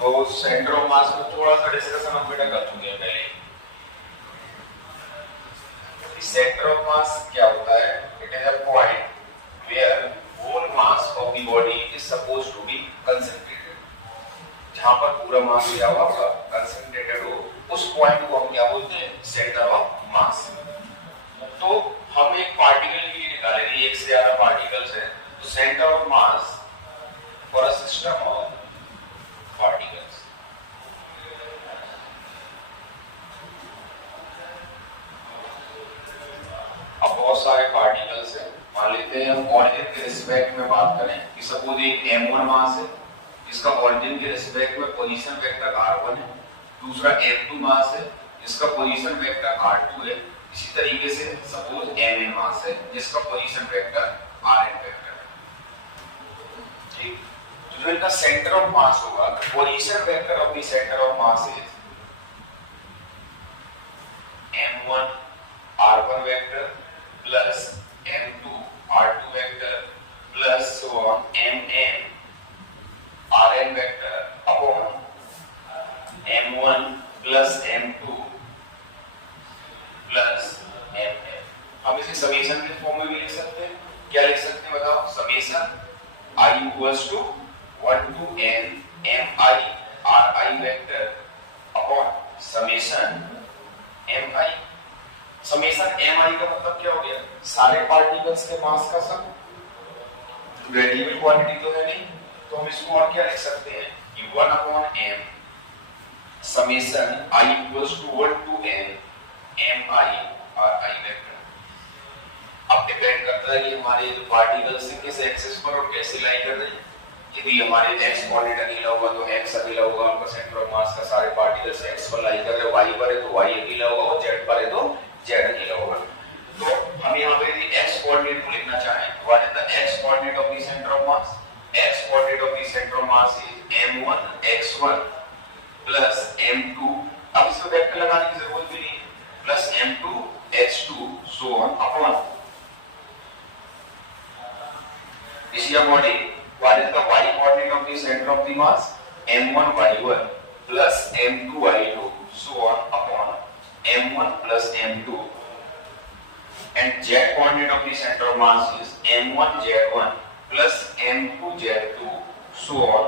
तो centre of मास को थोड़ा सा डिस्कशन हम बेटा कर चुके हैं पहले। सेंटर ऑफ मास क्या होता है? It is a point where whole mass of the body is supposed to be concentrated. जहां पर पूरा मास क्या होगा? कंसंट्रेटेड हो, उस पॉइंट को हम क्या बोलते हैं? Centre of mass. तो हम एक पार्टिकल की निकालेंगे, एक से ज्यादा पार्टिकल्स है, तो centre of mass for a system of particles. अब बहुत सारे पार्टिकल्स हैं, मान लेते हैं हम ऑरिजिन के रिस्पेक्ट में बात करें कि सपोज एक m1 मास है, इसका ऑरिजिन के रिस्पेक्ट में पोजीशन वेक्टर r1 है, दूसरा m2 मास है जिसका पोजीशन वेक्टर r2 है, इसी तरीके से सपोज mn मास है जिसका पोजीशन वेक्टर rn वेक्टर है। ठीक, तो जो इनका सेंटर ऑफ मास होगा, position vector of the centre of mass is m1 r1 vector plus m2 r2 vector plus so on mn rn vector upon m1 plus m2 plus mn। हम इसे summation के form में भी लिख सकते हैं। क्या लिख सकते हैं बताओ? Summation i equals to 1 to n mi ri vector upon summation mi। Summation mi का मतलब क्या हो गया? सारे पार्टिकल्स के मास का सम। वेरिएबल क्वांटिटी तो है नहीं, तो हम इसको और क्या लिख सकते हैं कि 1 upon m summation i equals to 1 to n mi ri vector. अब डिपेंड करता है कि हमारे जो पार्टिकल्स हैं किस एक्सिस पर और कैसे लाई कर रहे हैं। यदि हमारे x कोऑर्डिनेट अकेला होगा तो x अकेला होगा, उनका सेंटर ऑफ मास का सारे पार्टिकल्स x पर लाई कर रहे हैं, y पर है तो y अकेला होगा और z पर है तो z अकेला होगा। तो हम यहाँ पे यदि x कोऑर्डिनेट को लिखना चाहें, what is the x coordinate of the centre of mass? x coordinate of the centre of mass is m1 x1 plus m2, अब इसमें वेक्टर लगाने की जरूरत भी नहीं है, plus m2 x2 so on upon इसी according what is the y coordinate of the center of the mass? m1 y1 plus m2 y2 so on upon m1 plus m2, and z coordinate of the center of mass is m1 z1 plus m2 z2 so on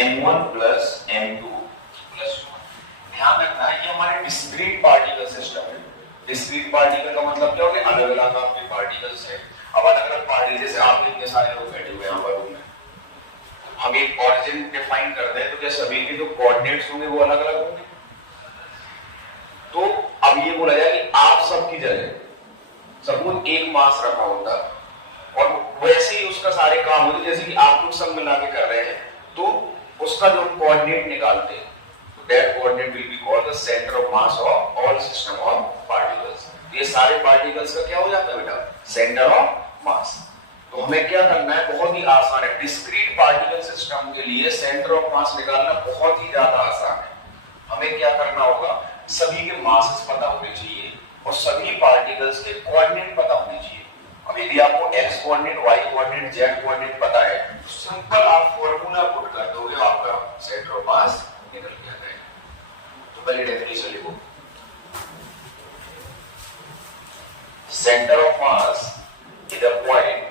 m1 plus m2 plus 1। ध्यान रखना है ये हमारे discrete particle system है। Discrete particle का मतलब क्या हो गया? अलग अलग आपके पार्टिकल्स है। अब अलग अलग पार्टिकल, जैसे आप इतने सारे लोग बैठे हुए हैं यहाँ पर रूम में, हम एक ऑरिजिन डिफाइन करते हैं तो क्या सभी के जो कोऑर्डिनेट्स होंगे वो अलग अलग होंगे? तो अब ये बोला जाए कि आप सबकी जगह सपोज एक मास रखा होता और वैसे ही उसका सारे काम होते, जैसे कि आप लोग सब मिला के कर रहे हैं, तो उसका जो कोऑर्डिनेट निकालते हैं तो that coordinate will be called the centre of mass of all system of particles. ये सारे पार्टिकल्स का क्या हो जाता है बेटा? Centre of mass. तो हमें क्या करना है? बहुत ही आसान है। डिस्क्रीट पार्टिकल सिस्टम के लिए सेंटर ऑफ मास निकालना बहुत ही ज्यादा आसान है। हमें क्या करना होगा? सभी के मासेस पता होने चाहिए और सभी पार्टिकल्स के कोऑर्डिनेट पता होने चाहिए। अब यदि आपको x coordinate, y coordinate, z coordinate पता है तो सिंपल आप फार्मूला पुट कर दोगे, आपका सेंटर ऑफ मास निकल जाता है। तो पहले डेफिनेशन लिखो। Centre of mass is a point.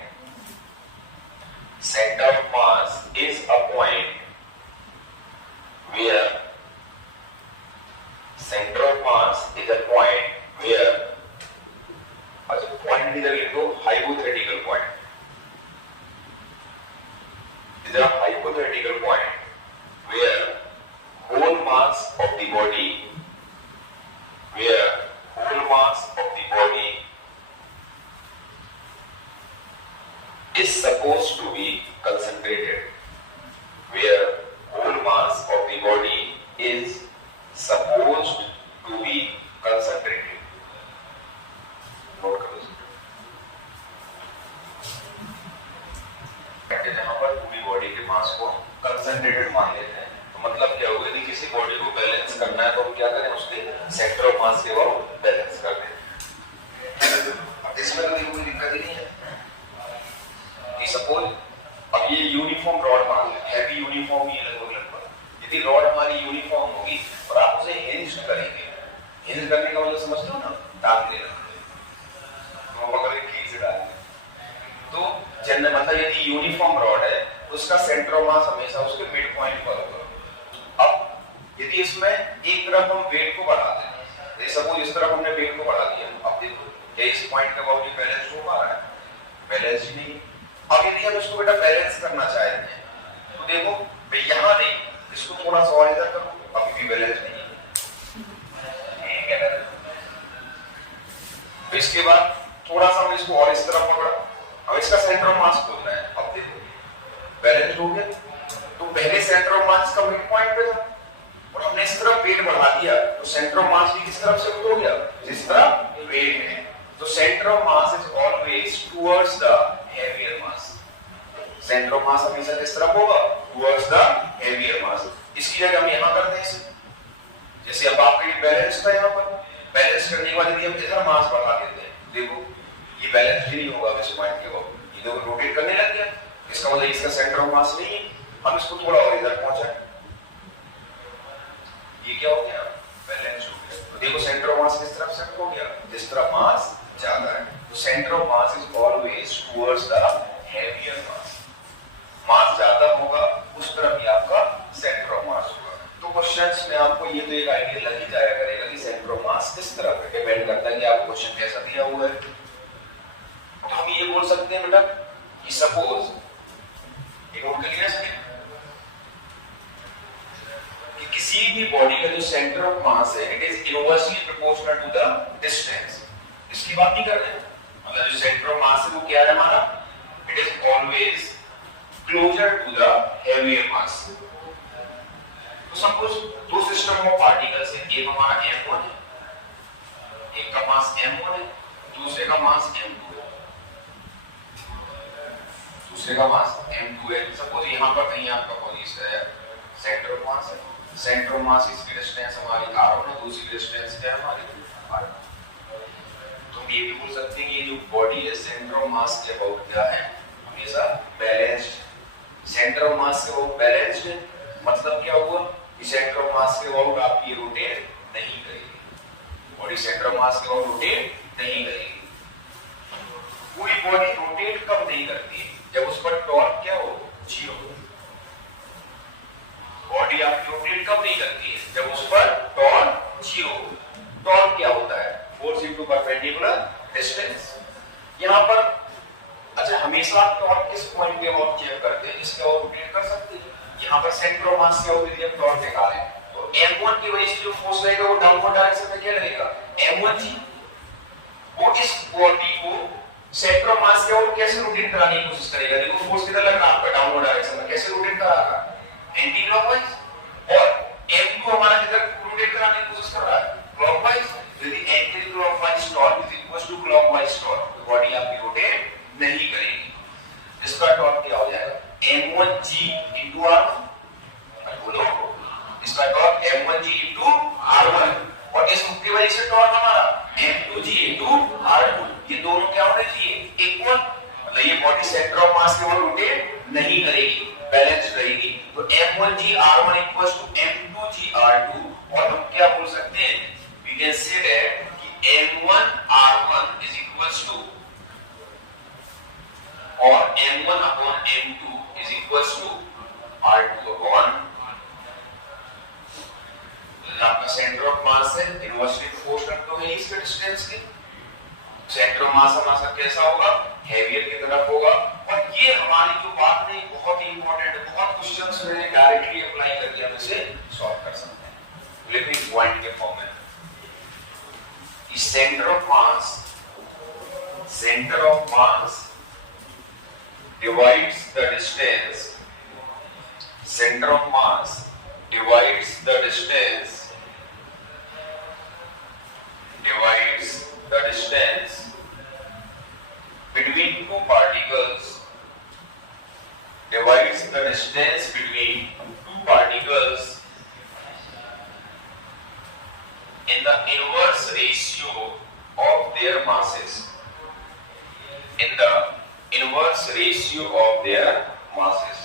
Center of mass is a point where center of mass is a point where, अच्छा point इधर लिख दो, hypothetical point is a hypothetical point where whole mass of the body is supposed to be concentrated, where whole mass of the body is supposed to be concentrated। Note करो, जहां पर पूरी body के मास को concentrated मान लेते हैं, तो मतलब क्या होगा? यदि किसी बॉडी को बैलेंस करना है तो हम क्या करें? उसके सेंटर ऑफ मास के वो बैलेंस कर दें। अब इसमें तो कोई दिक्कत ही नहीं है। सपोज अब ये यूनिफॉर्म रॉड मान लें, हैवी यूनिफॉर्म ही लगभग लगभग यदि रॉड हमारी यूनिफॉर्म होगी और आप उसे हिंज करेंगे, हिंज करने का मतलब समझते हो ना, टांग देना, तो पकड़ के खींच डालेंगे, तो जनरल मतलब यदि यूनिफॉर्म रॉड है तो उसका सेंटर ऑफ मास हमेशा उसके मिड पॉइंट पर होगा। अब यदि इसमें एक तरफ हम वेट को बढ़ा दें, सपोज इस तरफ हमने वेट को बढ़ा दिया, अब देखो क्या इस पॉइंट का बाउंड्री बैलेंस हो पा रहा है? बैलेंस ही नहीं। अब यदि हम इसको बेटा बैलेंस करना चाहते हैं तो देखो मैं यहां नहीं, इसको थोड़ा सा और इधर करूं, अभी भी बैलेंस नहीं है। तो इसके बाद थोड़ा सा हम इसको और इस तरफ पकड़ा, अब इसका सेंटर ऑफ मास खोजना है, अब देखो बैलेंस हो गया। तो पहले सेंटर ऑफ मास का मिड पॉइंट पे था और हमने इस तरफ वेट बढ़ा दिया, तो सेंटर ऑफ मास भी किस तरफ शिफ्ट हो गया? जिस तरफ वेट है। तो centre of mass is always towards the heavier mass. Centre of मास हमेशा किस तरफ होगा? टुवर्ड्स द हेवियर मास। इसकी जगह हम यहां कर दें इसे, जैसे अब आपका ये बैलेंस था, यहां पर बैलेंस करने के बाद यदि हम इधर मास बढ़ा देते हैं, देखो ये बैलेंस ही नहीं होगा इस पॉइंट के बाद, ये देखो रोटेट करने लग गया, इसका मतलब इसका सेंटर ऑफ मास नहीं है। हम इसको थोड़ा और इधर पहुंचाएं, ये क्या हो गया? बैलेंस हो गया। तो देखो सेंटर ऑफ मास किस तरफ शिफ्ट हो गया? जिस तरफ मास ज्यादा है। तो centre of mass is always towards the heavier mass. Mass ज्यादा होगा उस तरफ ही आपका सेंटर ऑफ मास होगा। तो क्वेश्चंस में आपको ये तो एक आइडिया लग ही जाया करेगा कि सेंटर ऑफ मास किस तरफ है, डिपेंड करता है कि आपको क्वेश्चन कैसा दिया हुआ है। तो हम ये बोल सकते हैं बेटा कि सपोज ये नोट कर लिया इसमें कि किसी भी बॉडी का जो सेंटर ऑफ मास है it is inversely proportional to the distance. इसकी बात नहीं कर रहे हैं, मतलब जो सेंटर ऑफ मास है वो क्या है हमारा? It is always closer to the heavier mass. तो सपोज दो सिस्टम ऑफ पार्टिकल्स है, एक हमारा m1 है, एक का मास m1 है, दूसरे का मास m2 है, दूसरे का मास m2 है। सपोज यहां पर कहीं आपका पोजीशन है, सेंटर ऑफ मास है, सेंटर ऑफ मास इसकी डिस्टेंस हमारी r1 है, दूसरी डिस्टेंस क्या है हमारी r2। तो हम ये भी बोल सकते हैं कि ये जो बॉडी है सेंटर ऑफ मास के अबाउट क्या है? हमेशा बैलेंस्ड। सेंटर ऑफ मास के अबाउट बैलेंस्ड है, मतलब क्या हुआ कि सेंटर ऑफ मास के अबाउट आपकी रोटेट नहीं करेगी, बॉडी सेंटर ऑफ मास के अबाउट रोटेट नहीं करेगी। पूरी बॉडी रोटेट कब नहीं करती है? जब उस पर टॉर्क क्या हो? 0। बॉडी आपकी रोटेट कब नहीं करती है? जब उस पर टॉर्क 0। टॉर्क क्या होता है? Force into perpendicular distance. यहां पर अच्छा हमेशा आप टॉर्क किस पॉइंट पे आप चेक करते हैं जिसके और रोटेट कर सकते हैं? यहां पर सेंटर ऑफ मास क्या होगी? जब टॉर्क निकालें तो m1 की वजह से जो फोर्स लगेगा वो डाउनवर्ड डायरेक्शन में क्या लगेगा? m1g। वो इस बॉडी को सेंटर ऑफ मास के और कैसे रोटेट कराने की कोशिश करेगा? देखो फोर्स किधर लग रहा है आपका? डाउनवर्ड डायरेक्शन में। कैसे रोटेट कराएगा? Anti clockwise. और m2 हमारा किधर रोटेट कराने की कोशिश कर रहा है? क्लॉकवाइज। यदि anti clockwise torque is equal to clockwise torque, तो बॉडी आपकी रोटेट नहीं करेगी। इसका टॉर्क क्या हो जाएगा? m1g into r1। बोलो इसका टॉर्क m1g into r1 और इस की वजह से टॉर्क हमारा m2g into r2। ये दोनों क्या होने चाहिए? इक्वल। मतलब ये बॉडी सेंटर ऑफ मास के ओर रोटेट नहीं करेगी, बैलेंस रहेगी। तो m1g r1 equals to m2g r2। और हम क्या बोल सकते हैं? we can say that कि m1 r1 is equals to और m1 upon m2 is equals to r2 upon आपका सेंटर ऑफ मास है, इनवर्सली प्रोपोर्शनल तो है इसके डिस्टेंस के। सेंटर ऑफ मास हमारा कैसा होगा? हेवियर की तरफ होगा। और ये हमारी जो बात नहीं बहुत ही इंपॉर्टेंट है, बहुत क्वेश्चंस में डायरेक्टली अप्लाई करके हम इसे सॉल्व कर सकते हैं। लिविंग पॉइंट के फॉर्म में centre of mass divides the distance. Center of mass divides the distance. Between two particles. Divides the distance between two particles in the inverse ratio of their masses. In the inverse ratio of their masses.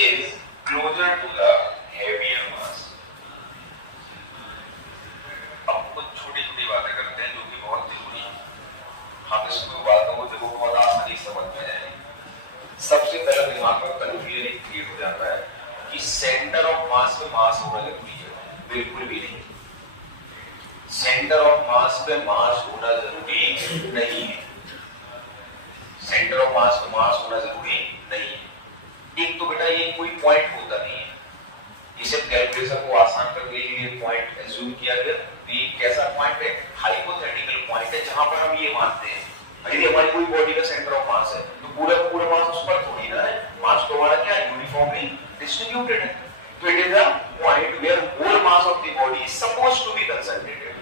is closer to the heavier mass. अब कुछ छोटी छोटी बातें करते हैं जो कि बहुत जरूरी है। हम इसको बातों को देखो बहुत आसानी से समझ में जाएगी। सबसे पहले दिमाग में कन्फ्यूजन क्रिएट हो जाता है कि सेंटर ऑफ मास पे मास होना जरूरी है। बिल्कुल भी नहीं। सेंटर ऑफ मास पे मास होना जरूरी नहीं है। सेंटर ऑफ मास पे मास होना जरूरी नहीं है। एक तो बेटा ये कोई पॉइंट होता नहीं है। इसे कैलकुलेशन को आसान करने के लिए पॉइंट एज्यूम किया गया। ये कैसा पॉइंट है? हाइपोथेटिकल पॉइंट है जहां पर हम ये मानते हैं यदि हमारी कोई बॉडी का सेंटर ऑफ मास है तो पूरा मास उस पर थोड़ी ना है। मास तो हमारा क्या यूनिफॉर्मली डिस्ट्रीब्यूटेड है। तो it is a point where whole mass of the body is supposed to be concentrated.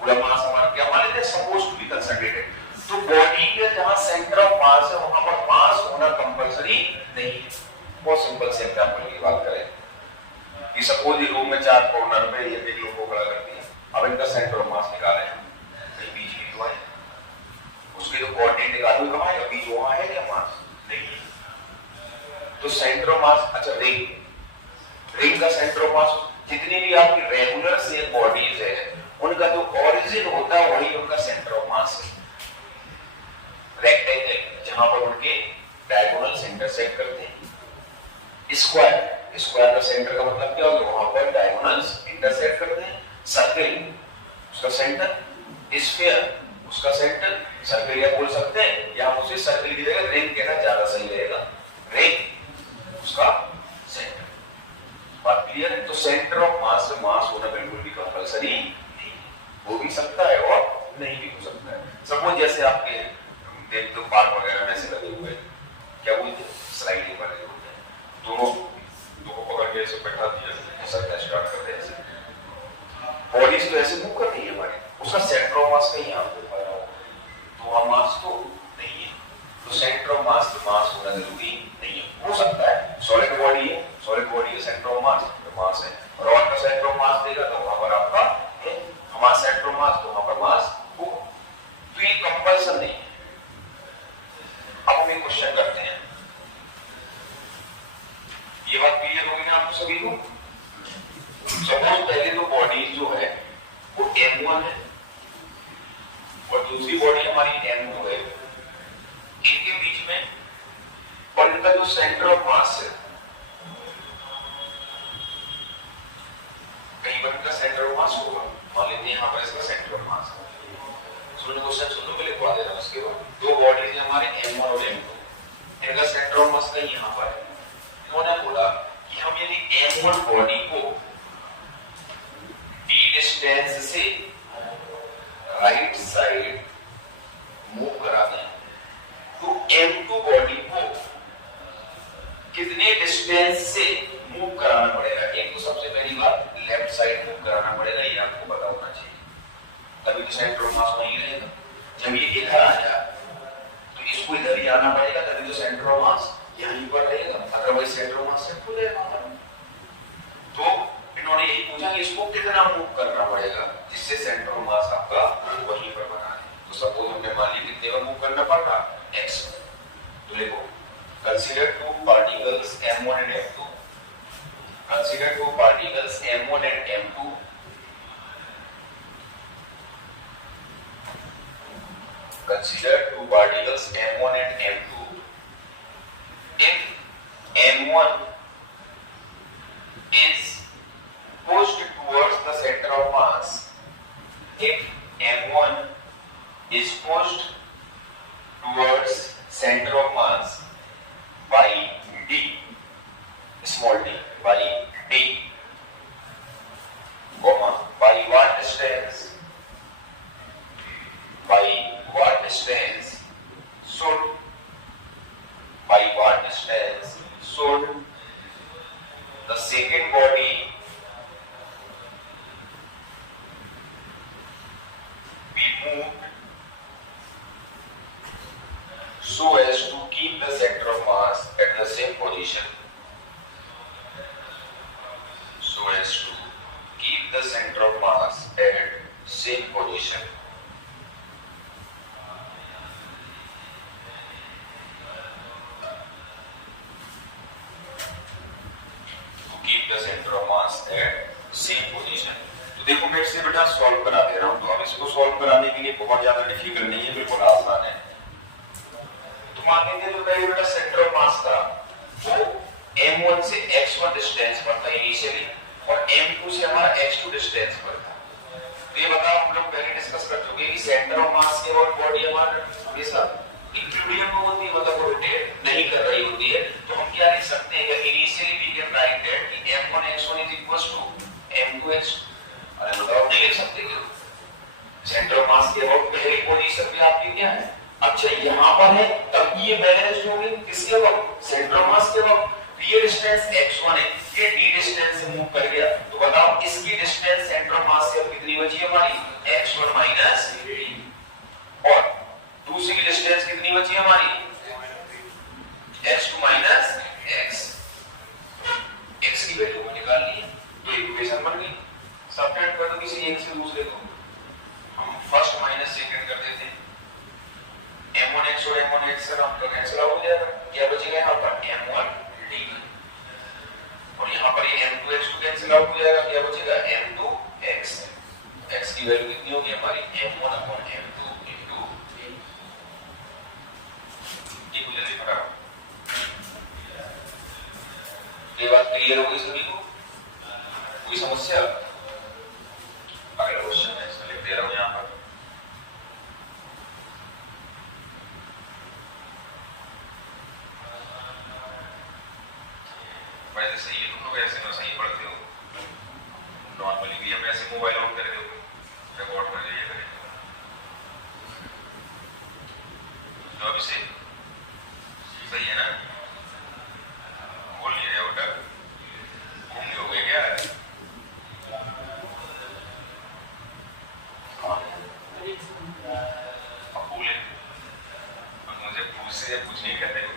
पूरा मास हमारा क्या मान लेते हैं? Supposed to be concentrated. तो बॉडी के जहां सेंटर ऑफ मास है वहां पर मास होना कंपलसरी नहीं है। बहुत सिंपल से एग्जांपल की बात करें कि सपोज ये रूम में 4 कॉर्नर पे ये एक लोग को खड़ा कर दिया। अब इनका सेंटर ऑफ मास निकाले हैं, कहीं बीच में तो है, उसके तो कोऑर्डिनेट निकालो कहां है? बीच वहां है क्या मास? नहीं है। तो सेंटर ऑफ मास, अच्छा रिंग का सेंटर ऑफ मास, जितनी भी आपकी रेगुलर शेप बॉडीज है उनका जो ओरिजिन होता है वही उनका सेंटर ऑफ मास है। रेक्टेंगल जहां पर उनके डायगोनल्स इंटरसेक्ट करते हैं। स्क्वायर का सेंटर का मतलब क्या होगा? वहां पर डायगोनल्स इंटरसेक्ट करते हैं। सर्कल उसका सेंटर, स्फीयर उसका सेंटर, सर्कल या बोल सकते हैं या हम उसे सर्कल की जगह रिंग कहना ज्यादा सही रहेगा। रिंग उसका सेंटर। बात क्लियर है? तो सेंटर ऑफ मास से मास होना बिल्कुल भी कंपलसरी नहीं, हो भी सकता है और नहीं भी हो सकता है। सपोज जैसे आपके देख तो पार्क वगैरह में ऐसे लगे हुए क्या बोलते हैं? स्लाइडिंग वाले होते हैं। दोनों पकड़ के ऐसे बैठा दिया, ऐसा स्टार्ट करते हैं। ऐसे बॉडीज तो ऐसे मूव कर रही है हमारी, उसका सेंटर ऑफ मास कहीं यहाँ पे पड़ा हो तो वहां मास तो नहीं है। तो सेंटर ऑफ मास पे मास होना जरूरी नहीं है। हो सकता है सॉलिड बॉडी है, सॉलिड बॉडी का सेंटर ऑफ मास तो मास है। रॉड का सेंटर ऑफ मास देगा तो वहां पर आपका है हमारा सेंटर ऑफ मास, तो वहां पर मास हो। तो ये कंपल्सन नहीं है। अब हम एक क्वेश्चन करते हैं। ये बात क्लियर होगी ना आपको सभी को? सपोज पहले तो बॉडी जो है वो M1 है और दूसरी बॉडी हमारी M2 है। इनके बीच में और इनका जो सेंटर ऑफ मास है, कहीं पर इनका सेंटर ऑफ मास होगा। मान लेते हैं यहाँ पर इसका सेंटर ऑफ मास है। सुनो क्वेश्चन सुनो, पहले पढ़ा देना। उसके बाद दो बॉडीज है हमारे M1 और M2, इनका सेंटर ऑफ मास कहीं यहाँ पर है। इन्होंने बोला कि हम यदि M1 बॉडी को d डिस्टेंस से राइट साइड मूव करा दें तो M2 बॉडी को कितने डिस्टेंस से मूव कराना पड़ेगा? एक तो सबसे पहली बात लेफ्ट साइड मूव कराना पड़ेगा, ये आपको पता होना चाहिए, तभी तो सेंटर ऑफ मास वहीं रहेगा। जब ये इधर आ जाए तो इसको इधर ही आना पड़ेगा, तभी तो सेंटर ऑफ मास यहीं पर रहेगा, अदरवाइज सेंटर ऑफ मास से खुद जाएगा। तो इन्होंने यही पूछा कि इसको कितना मूव करना पड़ेगा जिससे सेंटर ऑफ मास आपका वहीं पर बना है। तो सपोज हमने मान ली कितने का मूव करना पड़ता x। तो देखो consider two particles M1 and M2। Consider two particles M1 and M2। Consider two particles M1 and M2. If M1 is pushed towards the center of mass, if M1 is pushed towards center of mass by d, small d, by d, comma, by what distance? By what distance should the second body be moved so as to keep the center of mass at the same position? So as to keep the center of mass at same position. ये बहुत ज्यादा difficult नहीं है, बिल्कुल आसान है। तो मान लीजिए जो मेरे बेटा सेंटर ऑफ मास था वो m1 से x1 डिस्टेंस पर था इनिशियली और m2 से हमारा x2 डिस्टेंस पर था। तो ये बताओ, हम लोग पहले डिस्कस कर चुके हैं कि सेंटर ऑफ मास के और बॉडी हमारा हमेशा इक्विलिब्रियम में होती है, मतलब रोटेट नहीं कर रही होती है। तो हम क्या लिख सकते हैं कि initially we can write that कि m1 x1 is equal to m2 x2। अरे बताओ, नहीं लिख सकते क्या? सेंटर ऑफ मास के अबाउट पहली पोजीशन पे आपकी क्या है? अच्छा यहां पर है, तब ये बैलेंस हो गई किसके वक्त? सेंटर ऑफ मास के वक्त। ये डिस्टेंस x1 है, ये d डिस्टेंस से मूव कर गया, तो बताओ इसकी डिस्टेंस सेंटर ऑफ मास से अब कितनी बची हमारी? x1 minus d। और दूसरी की डिस्टेंस कितनी बची हमारी? x2 minus x। x की वैल्यू को निकाल ली तो इक्वेशन बन गई। सब्ट्रैक्ट कर दो किसी एक से दूसरे को, हम फर्स्ट माइनस सेकंड कर देते हैं। m1x और m1x से हम लोग कैंसिल आउट हो जाएगा, क्या बचेगा यहाँ पर? m1d। और यहाँ पर ये m2x2 कैंसिल आउट हो जाएगा, क्या बचेगा? m2x। x की वैल्यू कितनी होगी हमारी? m1 अपॉन m2 इनटू ये को जल्दी फटाफट। ये बात क्लियर हो गई सभी को? कोई समस्या? अगला क्वेश्चन है, इसमें लिख दे रहा हूं यहाँ पर। वैसे सही है तुम लोग, ऐसे ना सही पढ़ते हो। नॉर्मली भी हम ऐसे मोबाइल ऑन कर दो, रिकॉर्ड कर जाइए करें। तो अब इसे सही है ना? बोल लिया बेटा, घूमने हो गए क्या? अब बोले मुझे पूछ नहीं कहते हो,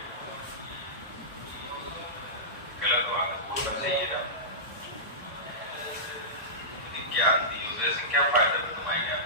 गलत हो आगे बोलना चाहिए ना। ज्ञान दियो तो ऐसे क्या फायदा है तुम्हारे ज्ञान?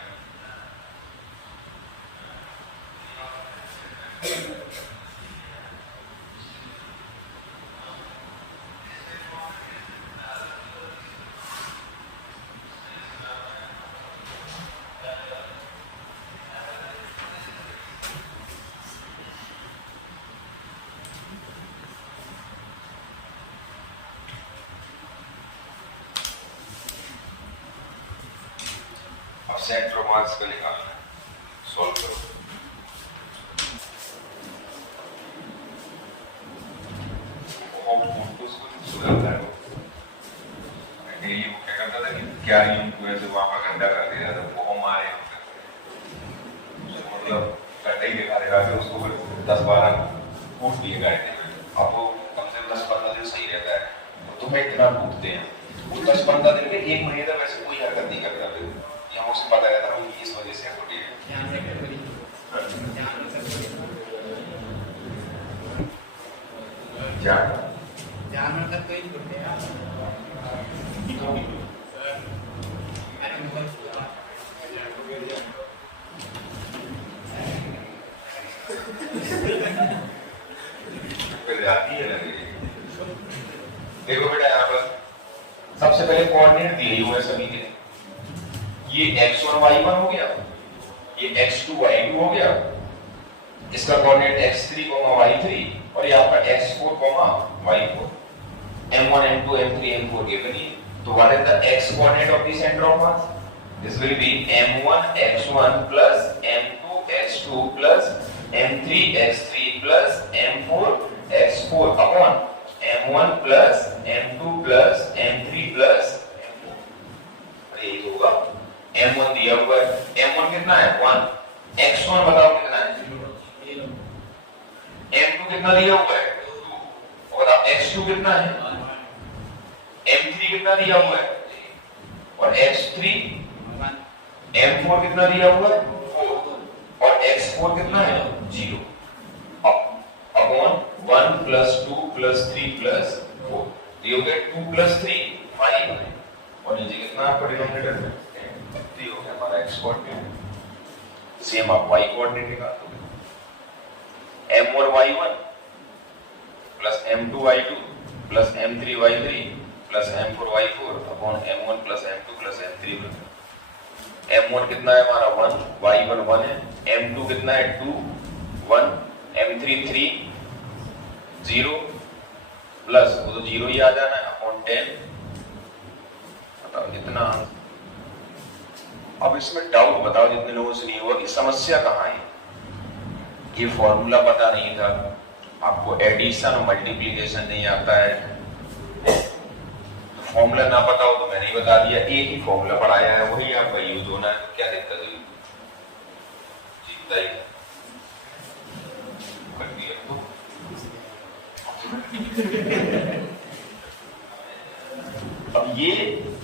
सेंटर ऑफ मास का निकालना है, सॉल्व करो। सुधरता है डेली। वो क्या करता था कि क्या को ऐसे वहां पर गंदा कर दिया था, वो हमारे मतलब गड्ढे ही दिखा देगा, फिर उसको 10-12 फूट दिए गए थे। अब वो कम से कम 10-15 दिन सही रहता है, तो तुम्हें इतना टूटते हैं। वो 10-15 दिन के 1 महीने तक वैसे कोई हरकत नहीं करता, फिर यहाँ उसे पता रहता है इस वजह से टूटी है। जानवर तक कोई टूटे देखो बेटा यहाँ पर सबसे पहले कोऑर्डिनेट दिए हुए सभी के, ये x1 y1 हो गया, ये x2 y2 हो गया, इसका कोऑर्डिनेट x3, y3 और यहाँ पर x4, y4, m1 m2 m3 m4 given है। तो what is the x coordinate of the center of mass? This will be m1 x1 plus m2 x2 plus m3 x3 plus m4 x4 upon m1 plus m2 plus m3 plus m4। अरे ये होगा m1 दिया हुआ है, m1 कितना है? 1, x1 बताओ कितना है? 0, m2 कितना दिया हुआ है? 2, और अब x2 कितना है? m3 कितना दिया हुआ है? और x3, m4 कितना दिया हुआ है? 4, और x4 कितना है? 0 अपॉन 1 plus 2 plus 3 plus 4। तो ये हो गया 2 plus 3 5, और नीचे कितना आपका डिनोमिनेटर में? 3 हो गया हमारा x कोऑर्डिनेट। सेम आप y कोऑर्डिनेट निकाल दो, m1 y1 plus m2 y2 plus m3 y3 plus m4 y4 upon m1 plus m2 plus m3 m1 कितना है हमारा 1, y1 1 है, m2 कितना है 2 1, m3 3 0 प्लस वो तो 0 ही आ जाना है अपॉन 10। बताओ कितना। अब इसमें डाउट बताओ जितने लोगों से नहीं हुआ कि समस्या कहाँ है। ये फॉर्मूला पता नहीं था आपको, एडिशन और मल्टीप्लिकेशन नहीं आता है, फॉर्मूला ना पता हो तो मैंने ही बता दिया, एक ही फॉर्मूला पढ़ाया है वही आपका यूज होना है, तो क्या दिक्कत है। जीतता ही अब ये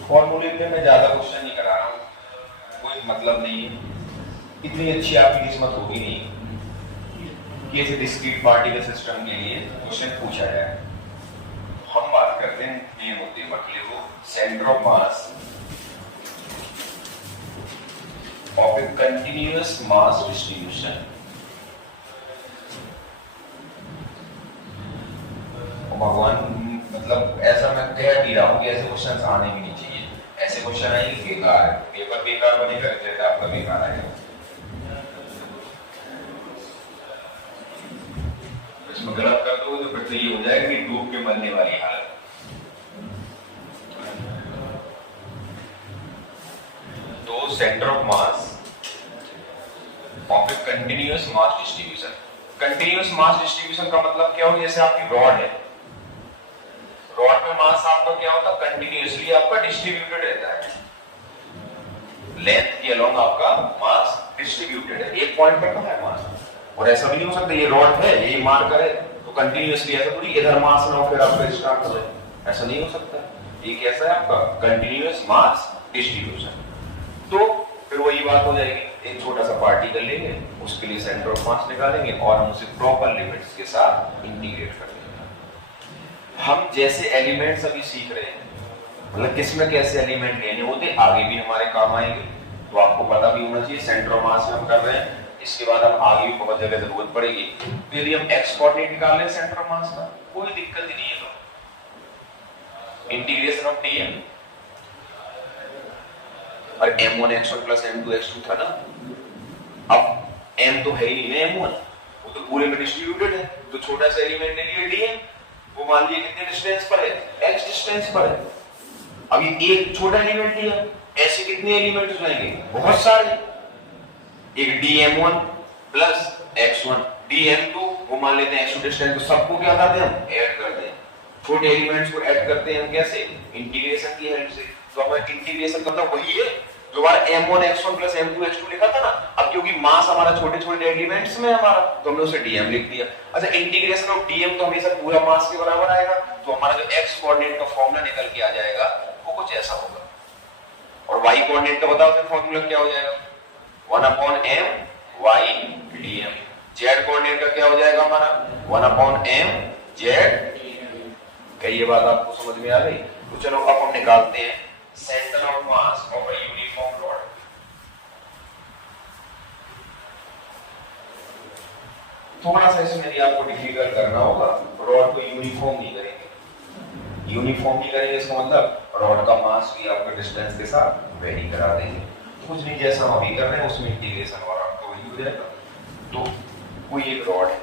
फॉर्मूले पे मैं ज्यादा क्वेश्चन नहीं करा रहा हूँ, कोई मतलब नहीं है, इतनी अच्छी आपकी किस्मत होगी नहीं कि ऐसे डिस्क्रीट पार्टिकल सिस्टम के लिए क्वेश्चन पूछा जाए। हम बात करते हैं मेन मुद्दे पर, वो centre of mass of A continuous mass distribution. भगवान मतलब ऐसा मैं कह भी रहा हूँ कि ऐसे क्वेश्चन आने भी नहीं चाहिए, ऐसे क्वेश्चन आएंगे बेकार है, पेपर बेकार बनेगा, रिजल्ट आपका बेकार आएगा। इसमें गलत कर दो तो फिर तो ये हो जाएगा कि डूब के मरने वाली हालत। तो centre of mass of A continuous mass distribution. Continuous mass distribution का मतलब क्या हो, जैसे आपकी रॉड है, रॉड में मास आपका क्या होता है, कंटिन्यूअसली आपका डिस्ट्रीब्यूटेड रहता है, लेंथ के अलोंग आपका मास डिस्ट्रीब्यूटेड है, एक पॉइंट पर कहाँ है मास। और ऐसा भी नहीं हो सकता ये रॉड है ये मार करे तो कंटिन्यूअसली, ऐसा थोड़ी इधर मास ना हो फिर आपका स्टार्ट हो जाए, ऐसा नहीं हो सकता। ये कैसा है आपका कंटिन्यूअस मास डिस्ट्रीब्यूशन। तो फिर वही बात हो जाएगी, एक छोटा सा पार्टिकल लेंगे, उसके लिए सेंटर ऑफ मास निकालेंगे और हम उसे प्रॉपर लिमिट्स के साथ इंटीग्रेट कर देंगे। हम जैसे एलिमेंट्स अभी सीख रहे हैं, मतलब किसमें कैसे एलिमेंट लेने होते आगे भी हमारे काम आएंगे, तो आपको पता भी होना चाहिए। सेंटर ऑफ मास में हम कर रहे हैं, इसके बाद हम आगे भी बहुत जगह जरूरत पड़ेगी। तो यदि हम एक्स कोऑर्डिनेट निकाल रहे हैं सेंटर ऑफ मास का, कोई दिक्कत ही नहीं है। तो इंटीग्रेशन ऑफ टीएम और m1 x1 plus m2 x2 था ना, अब m तो है ही नहीं m1, वो तो पूरे में डिस्ट्रीब्यूटेड है, तो छोटा सा एलिमेंट ले लिए dm, वो मान लीजिए कितने डिस्टेंस पर है, x डिस्टेंस पर है। अब ये एक छोटा एलिमेंट लिया, ऐसे कितने एलिमेंट्स हो जाएंगे, बहुत सारे। एक dm1 प्लस x1 dm2, वो मान लेते हैं x2 डिस्टेंस, तो सबको क्या कर दें हम ऐड कर दें। छोटे एलिमेंट्स को ऐड करते हैं हम कैसे, इंटीग्रेशन की हेल्प से। तो हमारा इंटीग्रेशन मतलब वही है जो हमारा m1 x1 plus m2 x2 लिखा था ना। अब क्योंकि मास हमारा छोटे छोटे एलिमेंट्स में हमारा, तो हमने उसे dm लिख दिया। अच्छा, इंटीग्रेशन ऑफ dm तो हमेशा पूरा मास के बराबर आएगा, तो हमारा जो x कोऑर्डिनेट का फॉर्मूला निकल के आ जाएगा वो कुछ ऐसा होगा। और y कोऑर्डिनेट का बताओ फिर फॉर्मूला क्या हो जाएगा, 1/m y dm। z coordinate का क्या हो जाएगा हमारा 1/m z। क्या ये बात आपको समझ में आ गई? तो चलो अब हम निकालते हैं centre of mass of a uniform rod. थोड़ा सा इसमें यदि आपको डिफिकल्ट करना होगा, रॉड को यूनिफॉर्म नहीं करेंगे। यूनिफॉर्म नहीं करेंगे इसका मतलब रॉड का मास भी आपके डिस्टेंस के साथ वेरी करा देंगे। कुछ नहीं, जैसा हम अभी कर रहे हैं उसमें इंटीग्रेशन और आपको वही हो जाएगा। तो कोई एक रॉड है,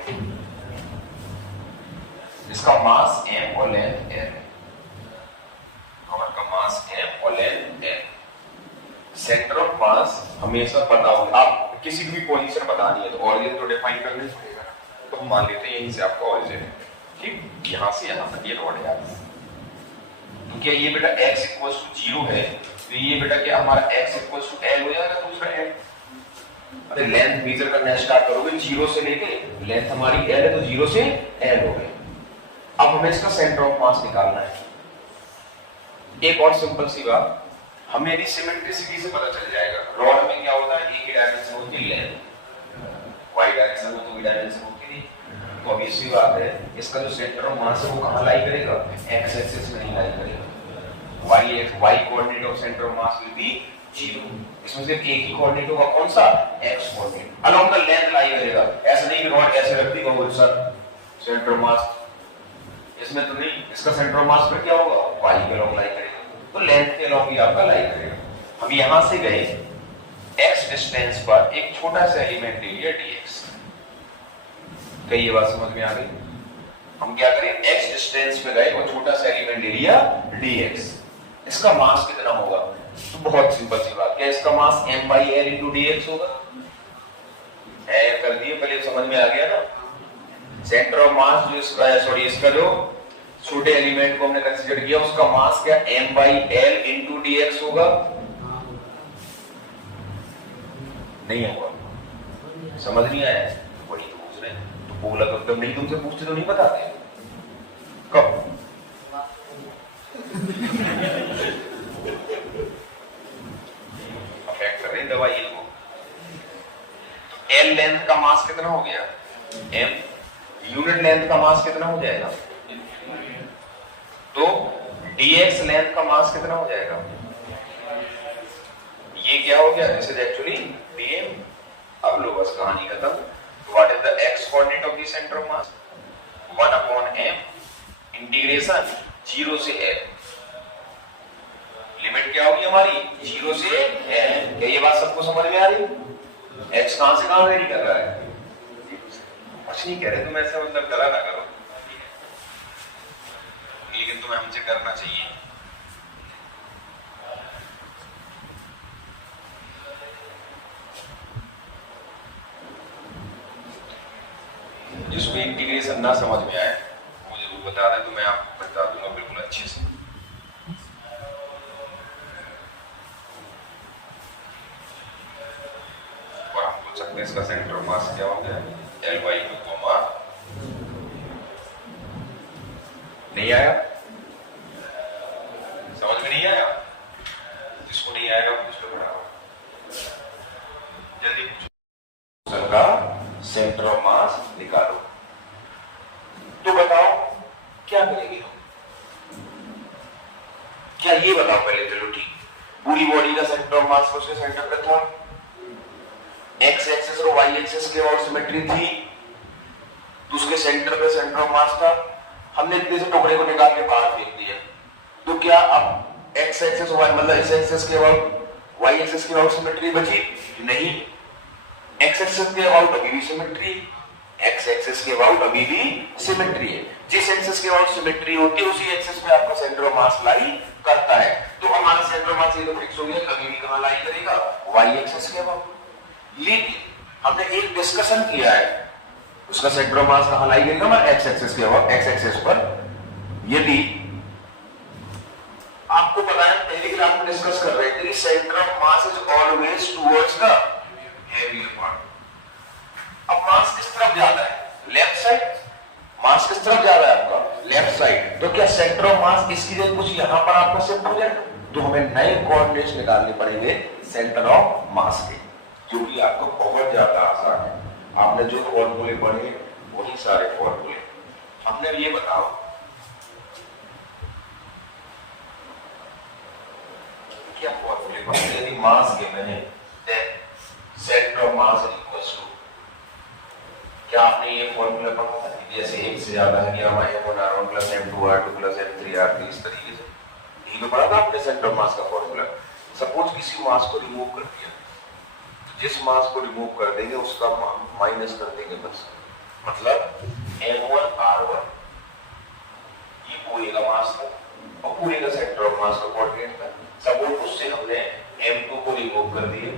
इसका मास m और लेंथ n है, रॉड का मास m और लेंथ n। सेंटर ऑफ मास हमेशा पता होगा, आप किसी भी पोजीशन बतानी है तो ऑरिजिन तो डिफाइन करना ही पड़ेगा। तो हम मान लेते हैं यहीं से आपका ऑरिजिन है, ठीक, यहां से यहां तक ये रॉड है। तो क्या ये बेटा x = 0 है, तो ये बेटा क्या हमारा x = l हो जाएगा दूसरा l। अरे लेंथ मेजर करना स्टार्ट करोगे 0 से लेके, लेंथ हमारी l है तो 0 से l हो गई। अब हमें इसका सेंटर ऑफ मास निकालना है। एक और सिंपल सी बात, हमें यदि सिमेट्रिसिटी से पता चल जाएगा, रॉड में क्या होता है एक ही डायमेंशन होती है लेंथ, y डायरेक्शन में तो y डायमेंशन होती नहीं। तो अब इसी बात है, इसका जो सेंटर ऑफ मास है वो कहां लाई करेगा, x एक्सिस में नहीं लाई करेगा। y coordinate of centre of mass will be 0। इसमें सिर्फ एक ही कोऑर्डिनेट होगा, कौन सा, x coordinate. Along the length lie करेगा, ऐसा नहीं कि रॉड ऐसे रखती होगी सर सेंटर ऑफ मास, इसमें तो नहीं। इसका सेंटर ऑफ मास पर क्या होगा, y के अलोंग लाई करेगा, तो लेंथ के अलोंग ही आपका लाई करेगा। हम यहां से गए x डिस्टेंस पर एक छोटा सा एलिमेंट ले लिया dx। कई ये बात समझ में आ गई? हम क्या करें, x डिस्टेंस पे गए और छोटा सा एलिमेंट ले लिया dx। इसका मास कितना होगा? तो बहुत सिंपल सी बात, क्या इसका मास m/l into dx होगा? कर दिए, पहले समझ में आ गया ना। सेंटर ऑफ मास जो इसका है, सॉरी इसका जो छोटे एलिमेंट को हमने कंसीडर किया उसका मास क्या m/l into dx होगा? नहीं होगा। समझ नहीं आया? वही तो पूछ रहे हैं। तो बोला तो एकदम नहीं, तुमसे पूछते तो नहीं बताते कब? अफेक्ट कर रही दवाई को। तो L लेंथ का मास कितना हो गया? m। यूनिट लेंथ का मास कितना हो जाएगा? तो dx लेंथ का मास कितना हो जाएगा? ये क्या हो गया? This is actually dm। अब लो बस कहानी खत्म। What is the x coordinate of the centre of mass? 1/m integration 0 से l। लिमिट क्या होगी हमारी? 0 से l। क्या ये बात सबको समझ में आ रही है? x कहां से कहां वेरी कर रहा है? कुछ नहीं कह रहे तुम, ऐसा मतलब गला ना करो, लेकिन तुम्हें हमसे करना चाहिए। जिसको इंटीग्रेशन ना समझ में आए वो जरूर बता दें, तो मैं आपको बता दूंगा बिल्कुल अच्छे से। और हम पूछ सकते हैं इसका सेंटर ऑफ मास क्या हो गया? L/2, नहीं आया? समझ में नहीं आया? जिसको नहीं आएगा पूछ लो, जल्दी पूछो। का सेंटर ऑफ मास निकालो। तो बताओ क्या करेंगे हम? क्या ये बताओ पहले, चलो ठीक। पूरी बॉडी का सेंटर ऑफ मास उसके सेंटर पे था, एक्स एक्सिस और वाई एक्सिस के और सिमेट्री थी, तो उसके सेंटर पे सेंटर ऑफ मास था। हमने इतने से टुकड़े को निकाल के बाहर फेंक दिया, तो क्या अब एक्स एक्सिस वाई मतलब इस एक्सिस के अबाउट वाई एक्सिस के अबाउट सिमेट्री बची? नहीं। एक्स एक्सिस के अबाउट अभी भी सिमेट्री, एक्स एक्सिस के अबाउट अभी भी सिमेट्री है। जिस एक्सिस के अबाउट सिमेट्री होती है उसी एक्सिस पे आपका सेंटर ऑफ मास लाई करता है। तो हमारा सेंटर ऑफ मास ये तो फिक्स हो गया, कभी भी कहां लाई करेगा? वाई एक्सिस के अबाउट। लेकिन हमने एक डिस्कशन किया है, उसका सेंटर ऑफ मास कहां लाई करेगा? हमारा एक्स एक्सिस के अबाउट, एक्स एक्सिस पर। यदि आपको पता है पहले की क्लास में डिस्कस कर रहे थे कि centre of mass is always towards the heavier part. अब मास किस तरफ ज्यादा है? Left side. मास किस तरफ ज्यादा है आपका? Left side. तो क्या सेंटर ऑफ मास इसकी जगह कुछ यहां पर आपका शिफ्ट हो जाएगा? तो हमें नए कोऑर्डिनेट्स निकालने पड़ेंगे सेंटर ऑफ मास के, जो कि आपको बहुत ज्यादा आसान है। आपने जो फॉर्मूले पढ़े वही सारे फॉर्मूले। हमने ये बताओ क्या फॉर्मूले पढ़े? यदि मास गिवन है centre of mass equals to, क्या आपने ये फॉर्मूला पढ़ा था? जैसे एक से ज्यादा है कि हमारे m1r1 + m2r2 + m3r3, इस तरीके से यही तो पढ़ा था आपने सेंटर ऑफ मास का फॉर्मूला। सपोज किसी मास को रिमूव कर दिया, जिस मास को रिमूव कर देंगे उसका माइनस कर देंगे बस। मतलब m1r1 ये पूरे का मास था और पूरे का सेंटर ऑफ मास का कोऑर्डिनेट था। सपोज उससे हमने m2 को रिमूव कर दिया,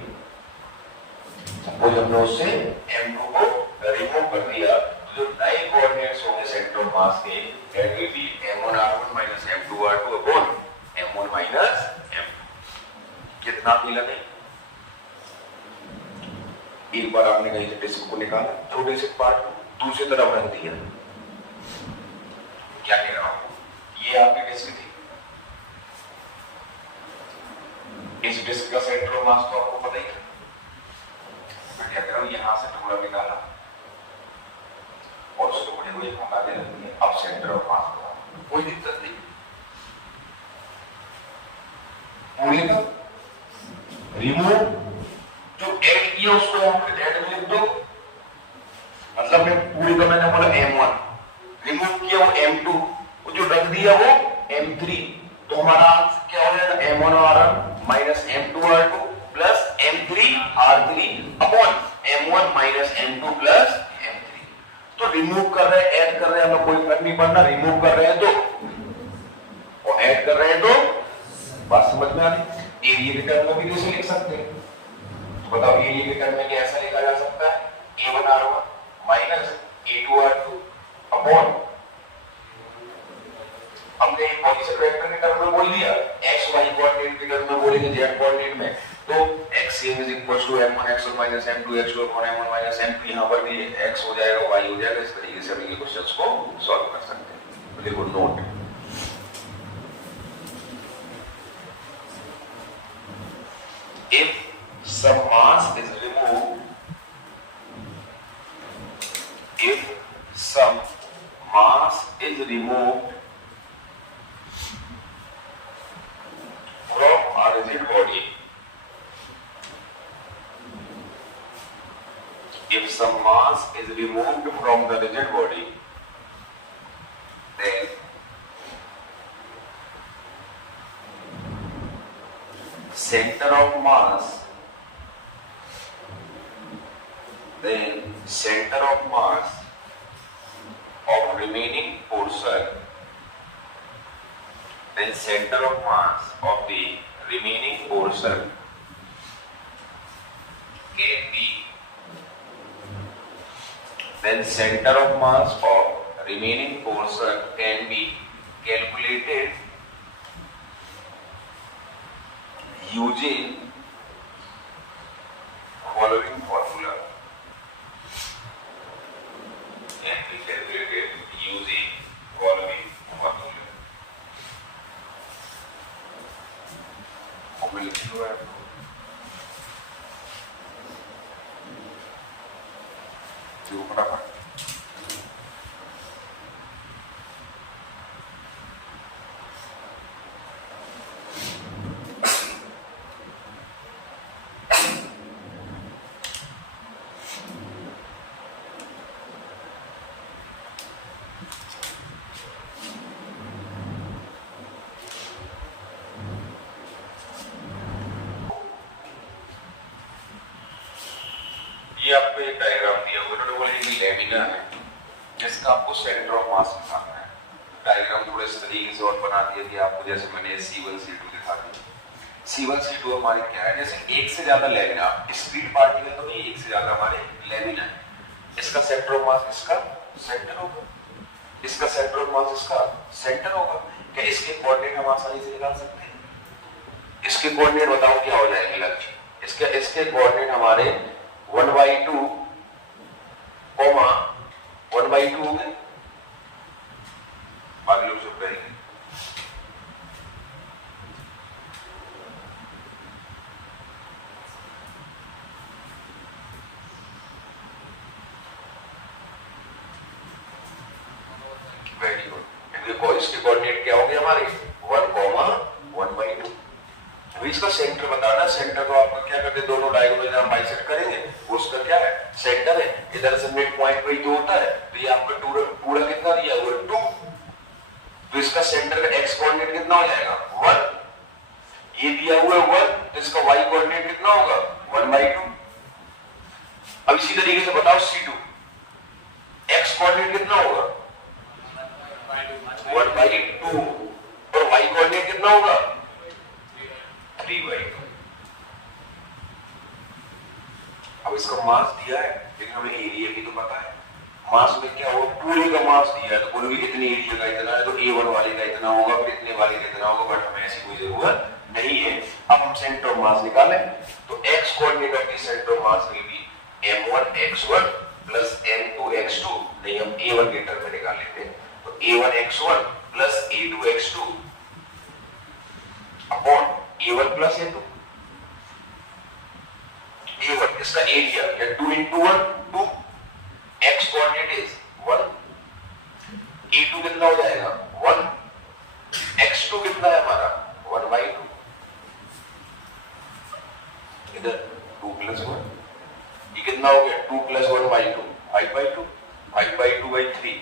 सपोज हमने उससे m2 को रिमूव कर दिया, तो जो नए कोऑर्डिनेट्स होंगे सेंटर ऑफ मास के that will be m1r1 - m2r2 upon m1 - m2। कितना मिला? नहीं। एक बार आपने कहीं से डिस्क को निकाला, छोटे से पार्ट को दूसरी तरफ रख दिया, क्या कह रहा हूं? ये आपकी डिस्क थी, इस डिस्क का सेंटर ऑफ मास तो आपको पता ही है। मैं क्या कह रहा हूं, यहां से टुकड़ा निकाला और उस टुकड़े को यहां आगे रख दिया। अब सेंटर ऑफ मास को कोई दिक्कत नहीं, पूरे का रिमूव जो ऐड किया उसको यहां पे ऐड में लिख दो। मतलब मैं पूरे का मैंने बोला m1, रिमूव किया वो m2, वो जो रख दिया वो m3। तो हमारा क्या हो जाएगा? m1r1 - m2r2 + m3r3। Minus m2 plus m3। तो रिमूव कर रहे हैं, ऐड कर रहे हैं, हमें कोई फर्क नहीं पड़ना। रिमूव कर रहे हैं तो और ऐड कर रहे हैं तो बात समझ में आ रही। एरिया के टर्म में भी इसे लिख सकते हैं। तो बताओ एरिया के टर्म में कैसा लिखा जा सकता है? a1r1 माइनस a2r2 अपॉन, हमने पोजीशन वेक्टर के टर्म में बोल दिया, x y कोऑर्डिनेट के टर्म में बोलेंगे z कोऑर्डिनेट में, तो xm is equals to m1 x1 minus m2 x2 upon m1 minus m2। यहां पर भी x हो जाएगा, y हो जाएगा। इस तरीके से हम ये क्वेश्चंस को सॉल्व कर सकते हैं। तो देखो note, if some mass is removed, if some mass is removed from a rigid body, if some mass is removed from the rigid body, then center of mass, of remaining portion, then center of mass of the remaining portion can be, then center of mass of remaining portion can be calculated using following formula, can be calculated using following formula। ये आपको एक diagram दिया हुआ है, बोलेंगे lamina है, जिसका आपको सेंटर ऑफ मास निकालना है। डायग्राम थोड़े इस तरीके से और बना दिया कि आपको, जैसे मैंने C1 C2 दिखा दिया। C1 C2 हमारे क्या है, जैसे एक से ज्यादा लेमिना, स्पीड पार्टिकल तो नहीं, एक से ज्यादा हमारे लेमिना है। इसका सेंटर ऑफ मास इसका सेंटर होगा, इसका सेंटर ऑफ मास इसका सेंटर होगा। क्या इसके कोऑर्डिनेट हम आसानी से निकाल सकते हैं? इसके कोऑर्डिनेट बताओ क्या हो जाएंगे लक्ष्य? इसके कोऑर्डिनेट हमारे 1/2 कोमा 1/2 हो गए। बाकी लोग चुप रहेंगे। Very good. देखो इसके कोऑर्डिनेट क्या हो गए हमारे 1 कोमा 1/2। इसका सेंटर बताना, सेंटर को आपको क्या करते, दोनों डायगोनल हम बाइसेक्ट करेंगे, उसका क्या है सेंटर है। इधर से मिड पॉइंट वही 2 होता है, तो ये आपका पूरा कितना दिया हुआ है 2। तो इसका सेंटर का x कोऑर्डिनेट कितना हो जाएगा 1। ये दिया हुआ है 1, तो इसका y कोऑर्डिनेट कितना होगा 1/2। अब इसी तरीके से बताओ C2 x कोऑर्डिनेट कितना होगा 1/2 और y कोऑर्डिनेट कितना होगा 3/2। अब इसका मास दिया है, लेकिन हमें एरिया भी तो पता है। मास में क्या होगा, पूरे का मास दिया है, तो बोलोगे इतने एरिया का इतना है, तो A1 वाले का इतना होगा, फिर इतने वाले का इतना होगा, बट हमें ऐसी कोई जरूरत नहीं है। अब हम सेंटर ऑफ मास निकालें, तो x coordinate of the centre of mass will be m1 x1 plus m2 x2। नहीं, हम A1 के टर्म में निकाल लेते हैं, तो A1 x1 plus A2 x2 upon A1 plus A2। A1 इसका एरिया या 2 into 1 2, x coordinate is 1, A2 कितना हो जाएगा 1, x2 कितना है हमारा 1/2। इधर 2 + 1, ये कितना हो गया 2 + 1/2 5/2, 5/2/3।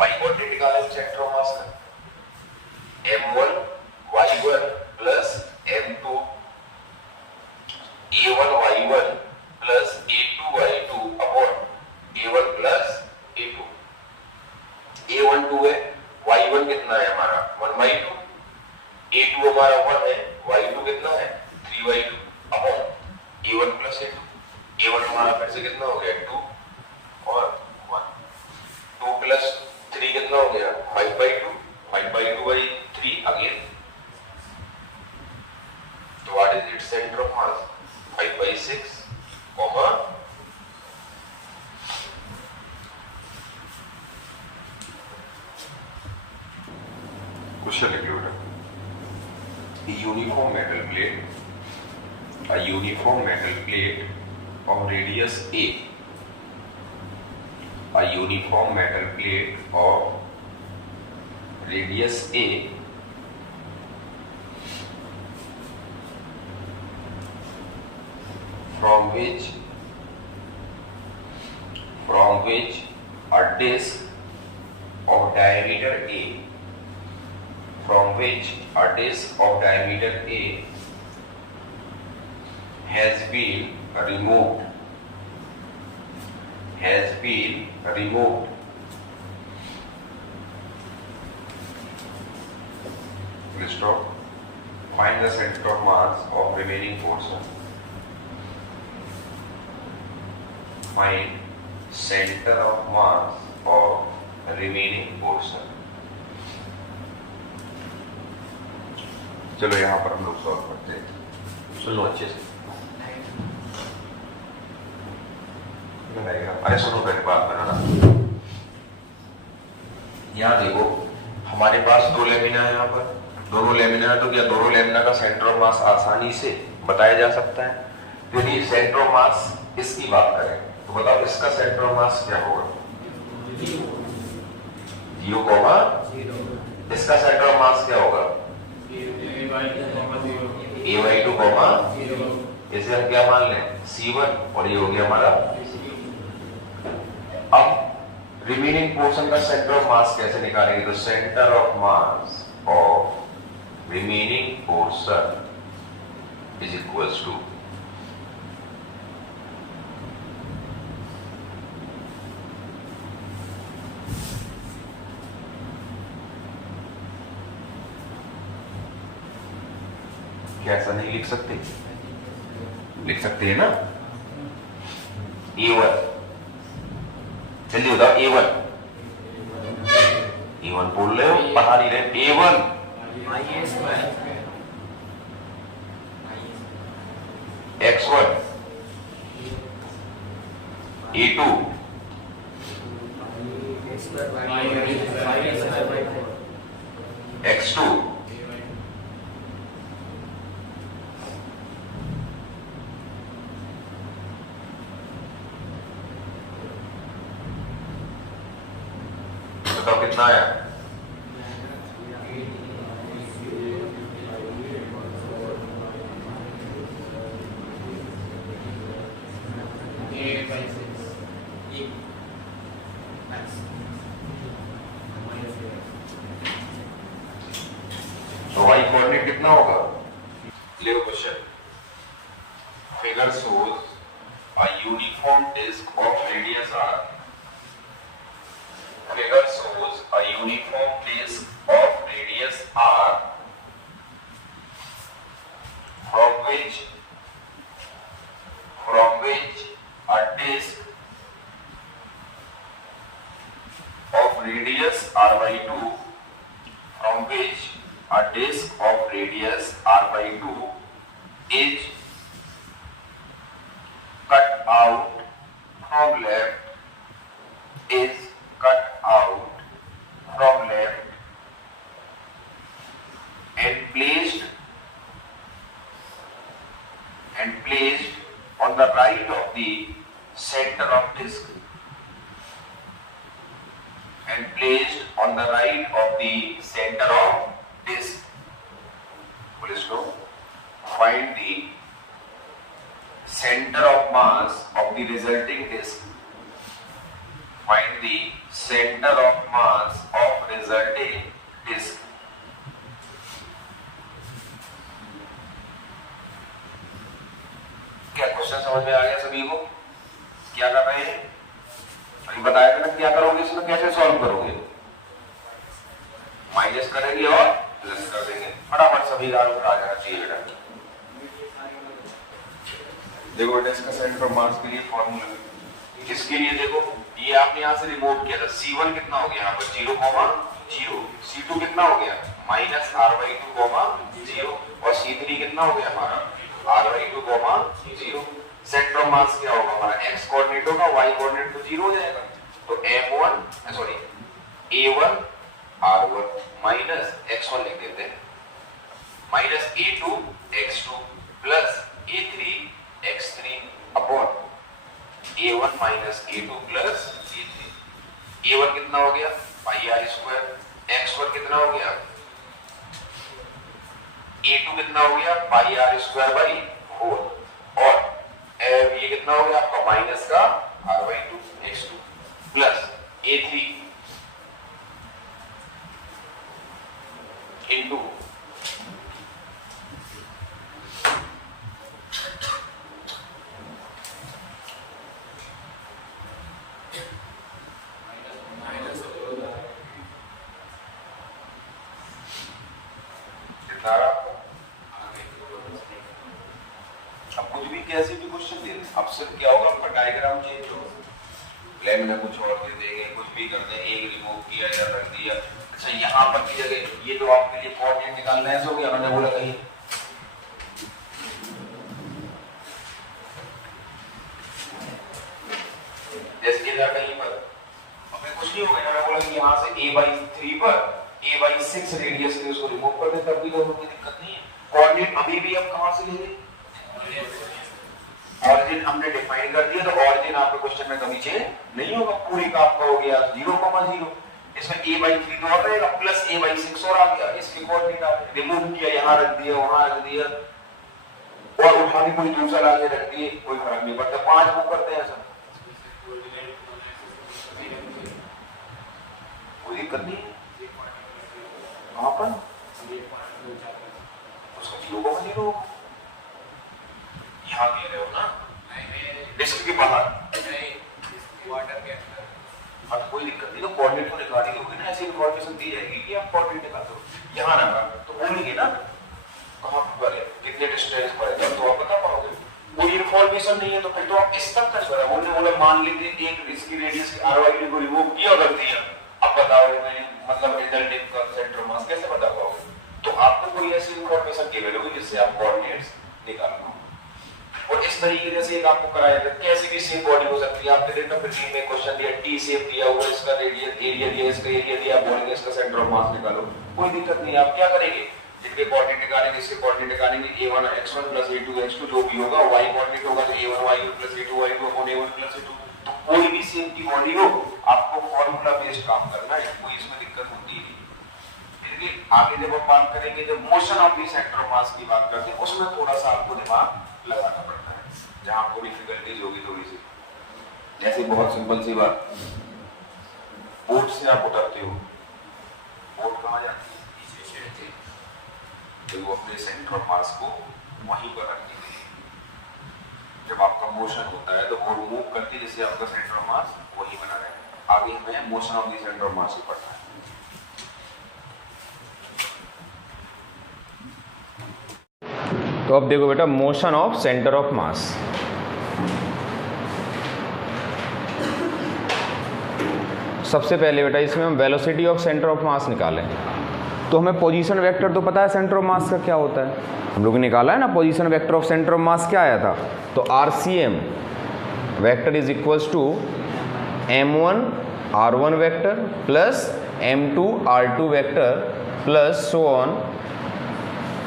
y कोऑर्डिनेट निकाला सेंटर ऑफ मास का m1 y1 प्लस हमारा 1 है, y2 कितना है 3y2 upon a1 plus a2। a1 हमारा फिर से कितना हो गया 2 और 1। 2 प्लस 3 कितना हो गया 5/2, 5/2/3 अगेन। तो what is its centre of mass 5/6 comma question लिख लो बेटा। Uniform metal plate of radius a, a uniform metal plate of radius a from which a disc of diameter a has been removed Please stop. Find the center of mass of remaining portion. Find center of mass of remaining portion. चलो यहाँ पर हम लोग solve करते हैं। सुन लो अच्छे से। अरे सुनो पहले बात बनाना। यहाँ देखो हमारे पास दो लेमिना है, यहाँ पर दोनों लेमिना है, तो क्या दोनों लेमिना का सेंटर ऑफ मास आसानी से बताया जा सकता है। यदि सेंटर ऑफ मास इसकी बात करें तो बताओ इसका सेंटर ऑफ मास क्या होगा 0, इसका सेंटर ऑफ मास क्या होगा a/2, इसे हम क्या मान लें C1 और ये हो गया हमारा। अब रिमेनिंग पोर्शन का सेंटर ऑफ मास कैसे निकालेंगे, तो centre of mass of remaining portion is equals to क्या ऐसा नहीं लिख सकते हैं ना A1 जल्दी बताओ A1 बोल रहे हो पढ़ा नहीं रहे A1 x1 A2 x2 बताओ कितना आया तो y कोऑर्डिनेट कितना होगा लिखो question figure shows a uniform disc of radius r figure shows a uniform disc of radius r from which a disc of radius r/2 is cut out from left and placed on the right of the center of disc Find the center of mass of the resulting disc. क्या question समझ में आ गया सभी को? क्या कर रहे हैं अभी बताया था ना, क्या करोगे इसमें, कैसे सॉल्व करोगे, माइनस करेंगे और प्लस कर देंगे। फटाफट सभी का आंसर आ जाना चाहिए बेटा। देखो बेटा इसका सेंटर ऑफ मास के लिए फॉर्मूला इसके लिए देखो ये आपने यहाँ से रिमूव किया था। C1 कितना हो गया यहाँ पर 0,0, C2 कितना हो गया -r/2, 0 और C3 कितना हो गया हमारा r/2, 0। सेंटर ऑफ मास क्या होगा हमारा x कोऑर्डिनेट होगा, y कोऑर्डिनेट तो 0 हो जाएगा। तो A1 r1 माइनस x1 लिख देते हैं minus A2 x2 plus A3 x3 upon A1 minus A2 plus A3। A1 कितना हो गया पाई आर स्क्वायर, x1 कितना हो गया A2 कितना हो गया पाई आर स्क्वायर बाई 4 और ये कितना हो गया आपका माइनस का r/2 x2 plus A3 into अब कुछ भी कैसे भी क्वेश्चन दे अब सिर्फ क्या होगा आपका डायग्राम चेंज होगा, प्लेन में कुछ और दे देंगे, कुछ भी कर दें, एक रिमूव किया या रख दिया। अच्छा यहाँ पर की जगह ये जो आपके लिए कोऑर्डिनेट निकालना है, ऐसा हो गया मैंने बोला कहीं जैसे कि कहीं पर अपने कुछ नहीं होगा, मैंने बोला कि यहाँ से a/3 पर a/6 रेडियस के उसको रिमूव कर दे, तब भी तो कोई दिक्कत नहीं है। कोऑर्डिनेट अभी भी अब कहां से लेंगे, ऑरिजिन हमने डिफाइन कर दिया, तो ऑरिजिन आपके क्वेश्चन में कभी चेंज नहीं होगा, पूरी का आपका हो गया 0,0। इसमें a/3 तो और रहेगा प्लस a/6 और आ गया, इसके कोऑर्डिनेट आ गए, रिमूव किया, यहां रख दिया, वहां रख दिया और उठा के कोई दूसरा लाके रख दिए, कोई फर्क नहीं पड़ता। 5 मूव करते हैं सर, कोई दिक्कत नहीं है। कहां पर उसका 0,0 यहाँ दे रहे हो ना, डिस्क के बाहर वाटर के अंदर, हाँ कोई दिक्कत नहीं, तो कोऑर्डिनेट को निकाली होगी ना, ऐसी इन्फॉर्मेशन दी जाएगी कि आप कोऑर्डिनेट निकाल दो, यहाँ रखा तो बोलेंगे ना कहाँ पर है, कितने डिस्टेंस पर है, तो आप बता पाओगे। कोई इन्फॉर्मेशन नहीं है तो फिर तो आप इस तक कर रहे हो। बोले मान लीजिए एक इसकी रेडियस की r/2 को रिमूव किया और रख दिया, अब बताओ मतलब रिजल्ट का सेंटर मास कैसे बता पाओगे। तो आपको कोई ऐसी इन्फॉर्मेशन गिवन होगी जिससे आप कोऑर्डिनेट्स निकाल पाओ। और इस तरीके से एक आपको कराया था कैसी भी शेप बॉडी हो सकती है। आपके डेटा 15 में क्वेश्चन दिया टी शेप दिया हुआ, इसका रेडियस एरिया दिया, इसका एरिया दिया, आप बोलेंगे इसका सेंटर ऑफ मास निकालो, कोई दिक्कत नहीं। आप क्या करेंगे, जिनके कोऑर्डिनेट निकालेंगे इसके कोऑर्डिनेट निकालेंगे, a1 x1 plus a2 x2 जो भी होगा, y कोऑर्डिनेट होगा तो a1 y1 plus a2 y2 upon a1 plus a2। तो कोई भी शेप की बॉडी हो आपको फार्मूला बेस्ड काम करना है, कोई इसमें दिक्कत होती नहीं। फिर आगे जब हम बात करेंगे, जब motion of the centre of मास की बात करते हैं, उसमें थोड़ा सा आपको दिमाग लगाना पड़ता है, जहां आपको डिफिकल्टीज होगी थोड़ी सी। जैसे बहुत सिंपल सी बात, बोट से आप उतरते हो, बोट कहां जाती है, तो वो अपने सेंटर ऑफ मास को वहीं पर रखती है। जब आपका मोशन होता है तो बोट मूव करती है, जिससे आपका सेंटर ऑफ मास वहीं बना रहेगा। आगे हमें motion of the centre of mass ही पढ़ना है। तो अब देखो बेटा, motion of centre of mass. सबसे पहले बेटा इसमें हम velocity of centre of mass निकालें, तो हमें पोजीशन वेक्टर तो पता है सेंटर ऑफ मास का क्या होता है, हम लोग ने निकाला है ना। Position vector of centre of mass क्या आया था, तो RCM vector is equals to M1 R1 vector plus M2 R2 vector plus so on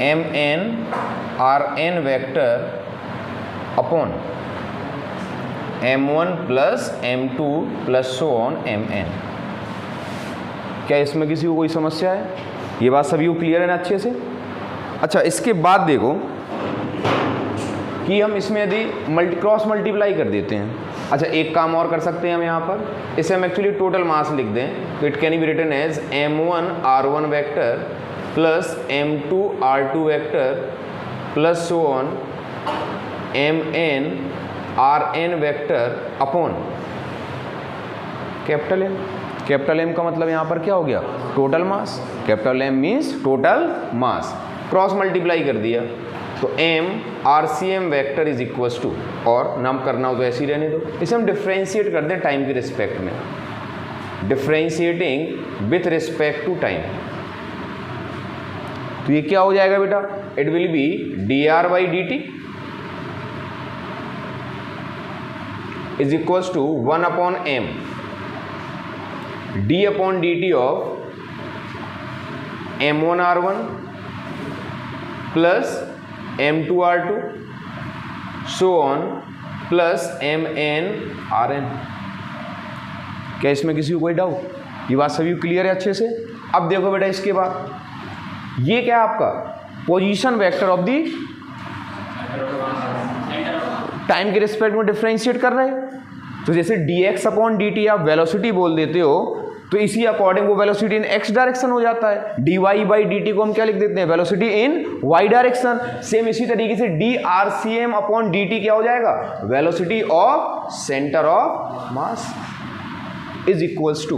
MN RN vector upon M1 plus M2 plus so on MN। क्या इसमें किसी को कोई समस्या है? ये बात सभी को क्लियर है ना अच्छे से? अच्छा, इसके बाद देखो कि हम इसमें यदि क्रॉस मल्टीप्लाई कर देते हैं। अच्छा, एक काम और कर सकते हैं हम यहाँ पर, इसे हम एक्चुअली टोटल मास लिख दें, तो it can be written as M1 R1 vector plus M2 R2 vector plus so on MN RN vector upon capital M। Capital M का मतलब यहाँ पर क्या हो गया, total mass. Capital M means total mass, cross multiply कर दिया तो M RCM vector is equals to, और नाम करना हो तो ऐसे ही रहने दो, इसे हम डिफ्रेंशिएट कर दें टाइम के रिस्पेक्ट में, differentiating with respect to time. तो ये क्या हो जाएगा बेटा, it will be dr/dt is equals to 1/m d/dt of m1r1 plus m2r2 so on plus mn/rn। क्या इसमें किसी को कोई डाउट? ये बात सभी क्लियर है अच्छे से? अब देखो बेटा इसके बाद ये क्या है आपका position vector of the time के रिस्पेक्ट में डिफरेंशिएट कर रहे हैं। तो जैसे dx/dt आप वेलोसिटी बोल देते हो तो इसी अकॉर्डिंग वो वेलोसिटी इन x डायरेक्शन हो जाता है। dy/dt को हम क्या लिख देते हैं, velocity in y direction. Same इसी तरीके से drCm/dt क्या हो जाएगा, velocity of centre of mass is equals to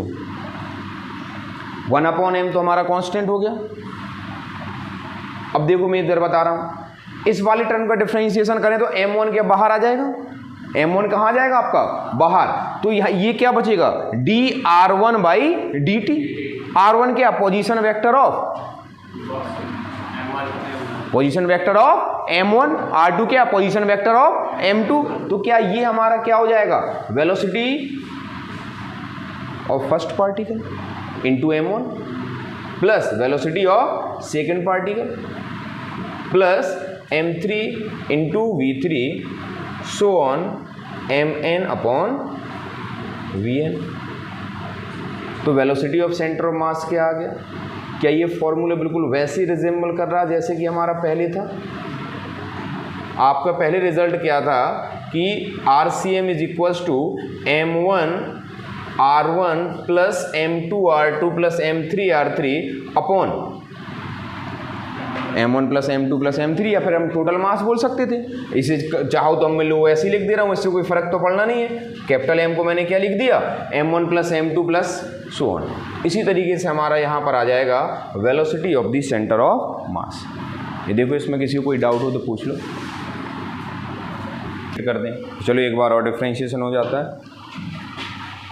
1/m तो हमारा कांस्टेंट हो गया। अब देखो मैं इधर बता रहा हूं, इस वाली टर्म का डिफरेंशिएशन करें तो m1 के बाहर आ जाएगा, m1 कहाँ आ जाएगा आपका, बाहर। तो ये क्या बचेगा, dr1/dt। r1 क्या, position vector of m1, r2 क्या, पोजीशन वेक्टर ऑफ m2। तो क्या ये हमारा क्या हो जाएगा, velocity of first particle into m1 plus velocity of second particle plus m3 into v3 so on mn/vn। तो velocity of centre of mass क्या आ गया? क्या ये फॉर्मूला बिल्कुल वैसे ही रिजेंबल कर रहा जैसे कि हमारा पहले था? आपका पहले रिजल्ट क्या था कि RCM is equals to m1r1 plus m2r2 plus m3r3 upon m1 plus m2 plus m3, या फिर हम टोटल मास बोल सकते थे। इसे चाहो तो मैं लो ऐसे ही लिख दे रहा हूँ, इससे कोई फर्क तो पड़ना नहीं है। कैपिटल M को मैंने क्या लिख दिया, m1 plus m2 plus so on. इसी तरीके से हमारा यहाँ पर आ जाएगा velocity of the centre of मास। ये देखो इसमें किसी को कोई डाउट हो तो पूछ लो, कर दें। चलो एक बार और डिफ्रेंशिएशन हो जाता है।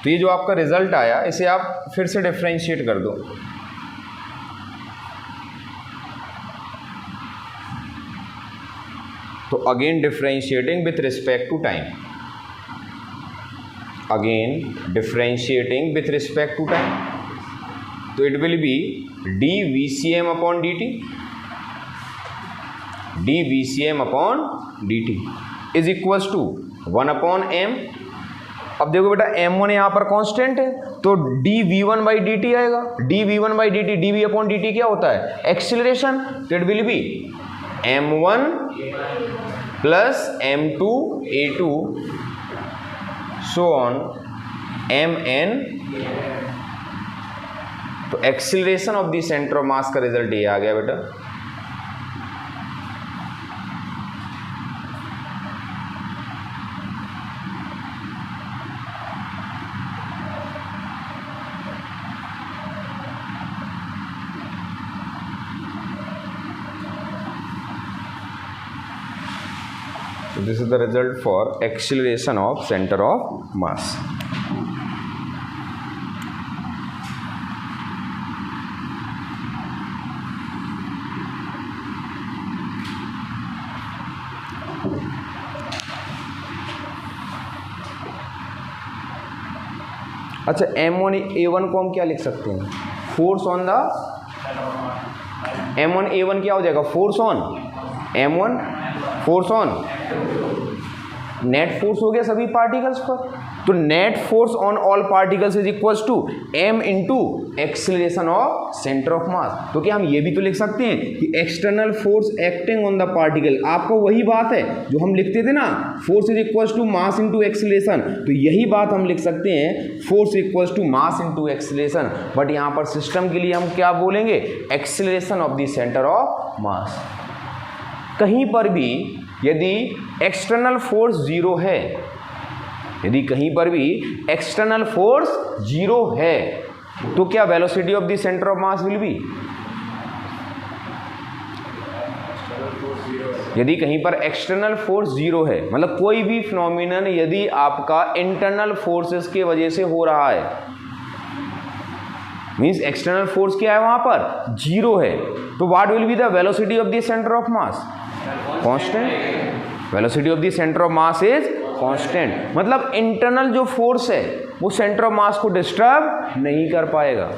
तो ये जो आपका रिजल्ट आया इसे आप फिर से डिफ्रेंशिएट कर दो। तो again differentiating with respect to time, again differentiating with respect to time, तो it will be dVCm/dt is equals to 1/m। अब देखो बेटा m1 यहाँ पर कांस्टेंट है तो dV1/dt आएगा, dV1/dt, dV/dt क्या होता है, एक्सीलरेशन। तो it will be m1 plus m2a2 so on mn। तो acceleration of the centre of मास का रिजल्ट ये आ गया बेटा। So this is the result for acceleration of center of mass. अच्छा m1a1 को हम क्या लिख सकते हैं, फोर्स ऑन द m1a1 क्या हो जाएगा, force on m1, force on net force हो गया सभी पार्टिकल्स पर। तो net force on all particles is equals to m into acceleration of centre of mass. तो क्या हम ये भी तो लिख सकते हैं कि external force acting on the particle, आपको वही बात है जो हम लिखते थे ना, force is equals to mass into acceleration. तो यही बात हम लिख सकते हैं, force equals to mass into acceleration. But यहाँ पर सिस्टम के लिए हम क्या बोलेंगे, acceleration of the centre of mass. कहीं पर भी यदि एक्सटर्नल फोर्स जीरो है, यदि कहीं पर भी एक्सटर्नल फोर्स जीरो है तो क्या velocity of the centre of mass will be, यदि कहीं पर एक्सटर्नल फोर्स जीरो है, मतलब कोई भी फिनोमिनन यदि आपका इंटरनल फोर्सेस की वजह से हो रहा है, मींस एक्सटर्नल फोर्स क्या है वहां पर, जीरो है, तो what will be the velocity of the centre of mass, constant. Velocity of the centre of mass is constant, मतलब इंटरनल जो फोर्स है वो सेंटर ऑफ मास को डिस्टर्ब नहीं कर पाएगा।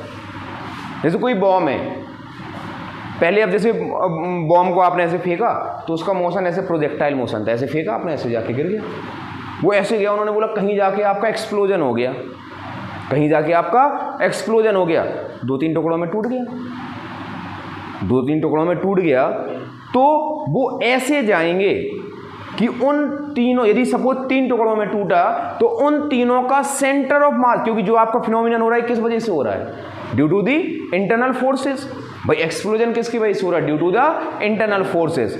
जैसे कोई बॉम्ब है, पहले अब जैसे बॉम्ब को आपने ऐसे फेंका तो उसका मोशन ऐसे प्रोजेक्टाइल मोशन था, ऐसे फेंका आपने, ऐसे जाके गिर गया, वो ऐसे गया, उन्होंने बोला कहीं जाके आपका एक्सप्लोजन हो गया, कहीं जाके आपका एक्सप्लोजन हो गया, 2-3 टुकड़ों में टूट गया, 2-3 टुकड़ों में टूट गया, तो वो ऐसे जाएंगे कि उन तीनों, यदि सपोज 3 टुकड़ों में टूटा तो उन तीनों का सेंटर ऑफ मास, क्योंकि जो आपका फिनोमिनन हो रहा है किस वजह से हो रहा है, due to the internal forces. भाई एक्सप्लोजन किसकी वजह से हो रहा है, due to the internal forces.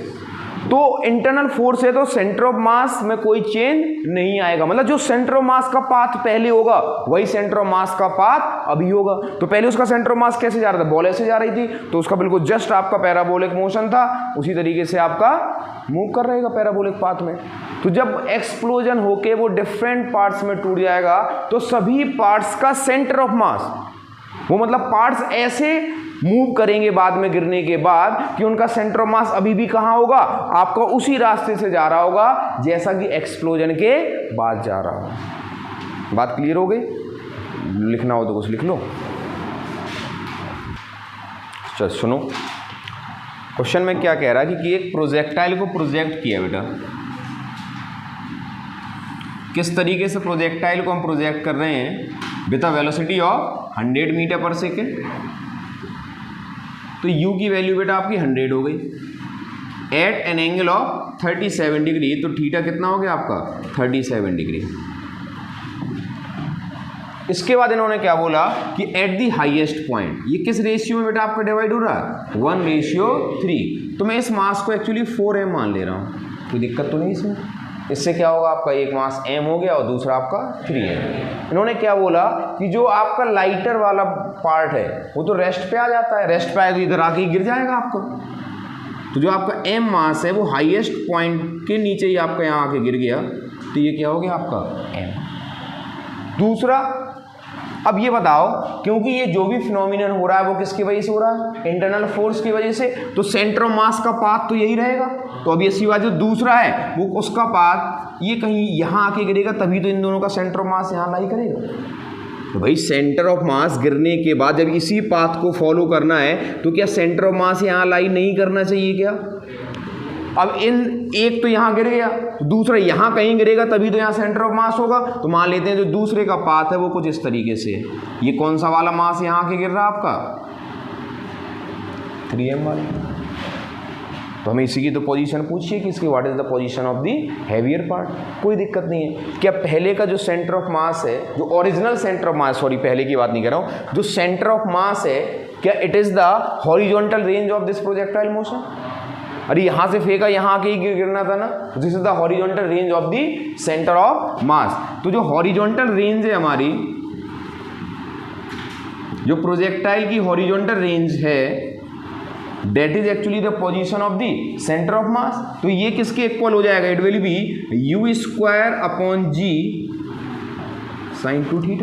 तो इंटरनल फोर्स है तो सेंटर ऑफ मास में कोई चेंज नहीं आएगा, मतलब जो सेंटर ऑफ मास का पाथ पहले होगा वही सेंटर ऑफ मास का पाथ अभी होगा। तो पहले उसका सेंटर ऑफ मास कैसे जा रहा था, बॉल ऐसे जा रही थी, तो उसका बिल्कुल जस्ट आपका पैराबोलिक मोशन था, उसी तरीके से आपका मूव कर रहेगा पैराबोलिक पाथ में। तो जब एक्सप्लोजन होके वो डिफरेंट पार्ट्स में टूट जाएगा तो सभी पार्ट्स का सेंटर ऑफ मास, वो मतलब पार्ट्स ऐसे मूव करेंगे बाद में गिरने के बाद कि उनका सेंटर ऑफ मास अभी भी कहाँ होगा, आपका उसी रास्ते से जा रहा होगा जैसा कि एक्सप्लोजन के बाद जा रहा होगा। बात क्लियर हो गई? लिखना हो तो कुछ लिख लो। चल सुनो, क्वेश्चन में क्या कह रहा है कि एक प्रोजेक्टाइल को प्रोजेक्ट किया बेटा, किस तरीके से प्रोजेक्टाइल को हम प्रोजेक्ट कर रहे हैं, with a velocity of 100 metre per second. तो u की वैल्यू बेटा आपकी 100 हो गई, at an angle of 37 degree, तो थीटा कितना हो गया आपका 37 डिग्री। इसके बाद इन्होंने क्या बोला कि एट दी हाईएस्ट पॉइंट, ये किस रेशियो में बेटा आपका डिवाइड हो रहा है, 1:3। तो मैं इस मास को एक्चुअली 4m मान ले रहा हूँ, कोई दिक्कत तो नहीं इसमें। इससे क्या होगा, आपका एक मास m हो गया और दूसरा आपका 3m। इन्होंने क्या बोला कि जो आपका लाइटर वाला पार्ट है वो तो रेस्ट पे आ जाता है, रेस्ट पे आए तो इधर आके ही गिर जाएगा आपको। तो जो आपका m मास है वो हाईएस्ट पॉइंट के नीचे ही आपका यहाँ आके गिर गया, तो ये क्या हो गया आपका m। दूसरा, अब ये बताओ, क्योंकि ये जो भी फिनोमिनन हो रहा है वो किसकी वजह से हो रहा है, इंटरनल फोर्स की वजह से, तो सेंटर ऑफ मास का पाथ तो यही रहेगा। तो अभी ऐसी बात, जो दूसरा है वो उसका पाथ ये कहीं यहाँ आके गिरेगा, तभी तो इन दोनों का सेंटर ऑफ मास यहाँ लाई करेगा। तो भाई सेंटर ऑफ मास गिरने के बाद जब इसी पाथ को फॉलो करना है तो क्या सेंटर ऑफ मास यहाँ लाई नहीं करना चाहिए क्या? अब इन एक तो यहाँ गिर गया, तो दूसरा यहाँ कहीं गिरेगा, तभी तो यहाँ सेंटर ऑफ मास होगा। तो मान लेते हैं जो दूसरे का पाथ है वो कुछ इस तरीके से है। ये कौन सा वाला मास यहाँ के गिर रहा है आपका, 3m वाला। तो हमें इसी की तो पोजीशन पूछिए कि इसकी what is the position of the heavier part. कोई दिक्कत नहीं है। क्या पहले का जो सेंटर ऑफ मास है, जो original centre of mass, sorry पहले की बात नहीं कर रहा हूँ, जो सेंटर ऑफ मास है, क्या it is the horizontal range of this projectile motion? अरे यहाँ से फेंका, यहाँ के ही गिरना था ना। This is the horizontal range of the centre of mass. तो जो हॉरिजॉन्टल रेंज है हमारी, जो प्रोजेक्टाइल की हॉरिजॉन्टल रेंज है, that is actually the position of the centre of mass. तो ये किसके इक्वल हो जाएगा? It will B u² g sin 2θ।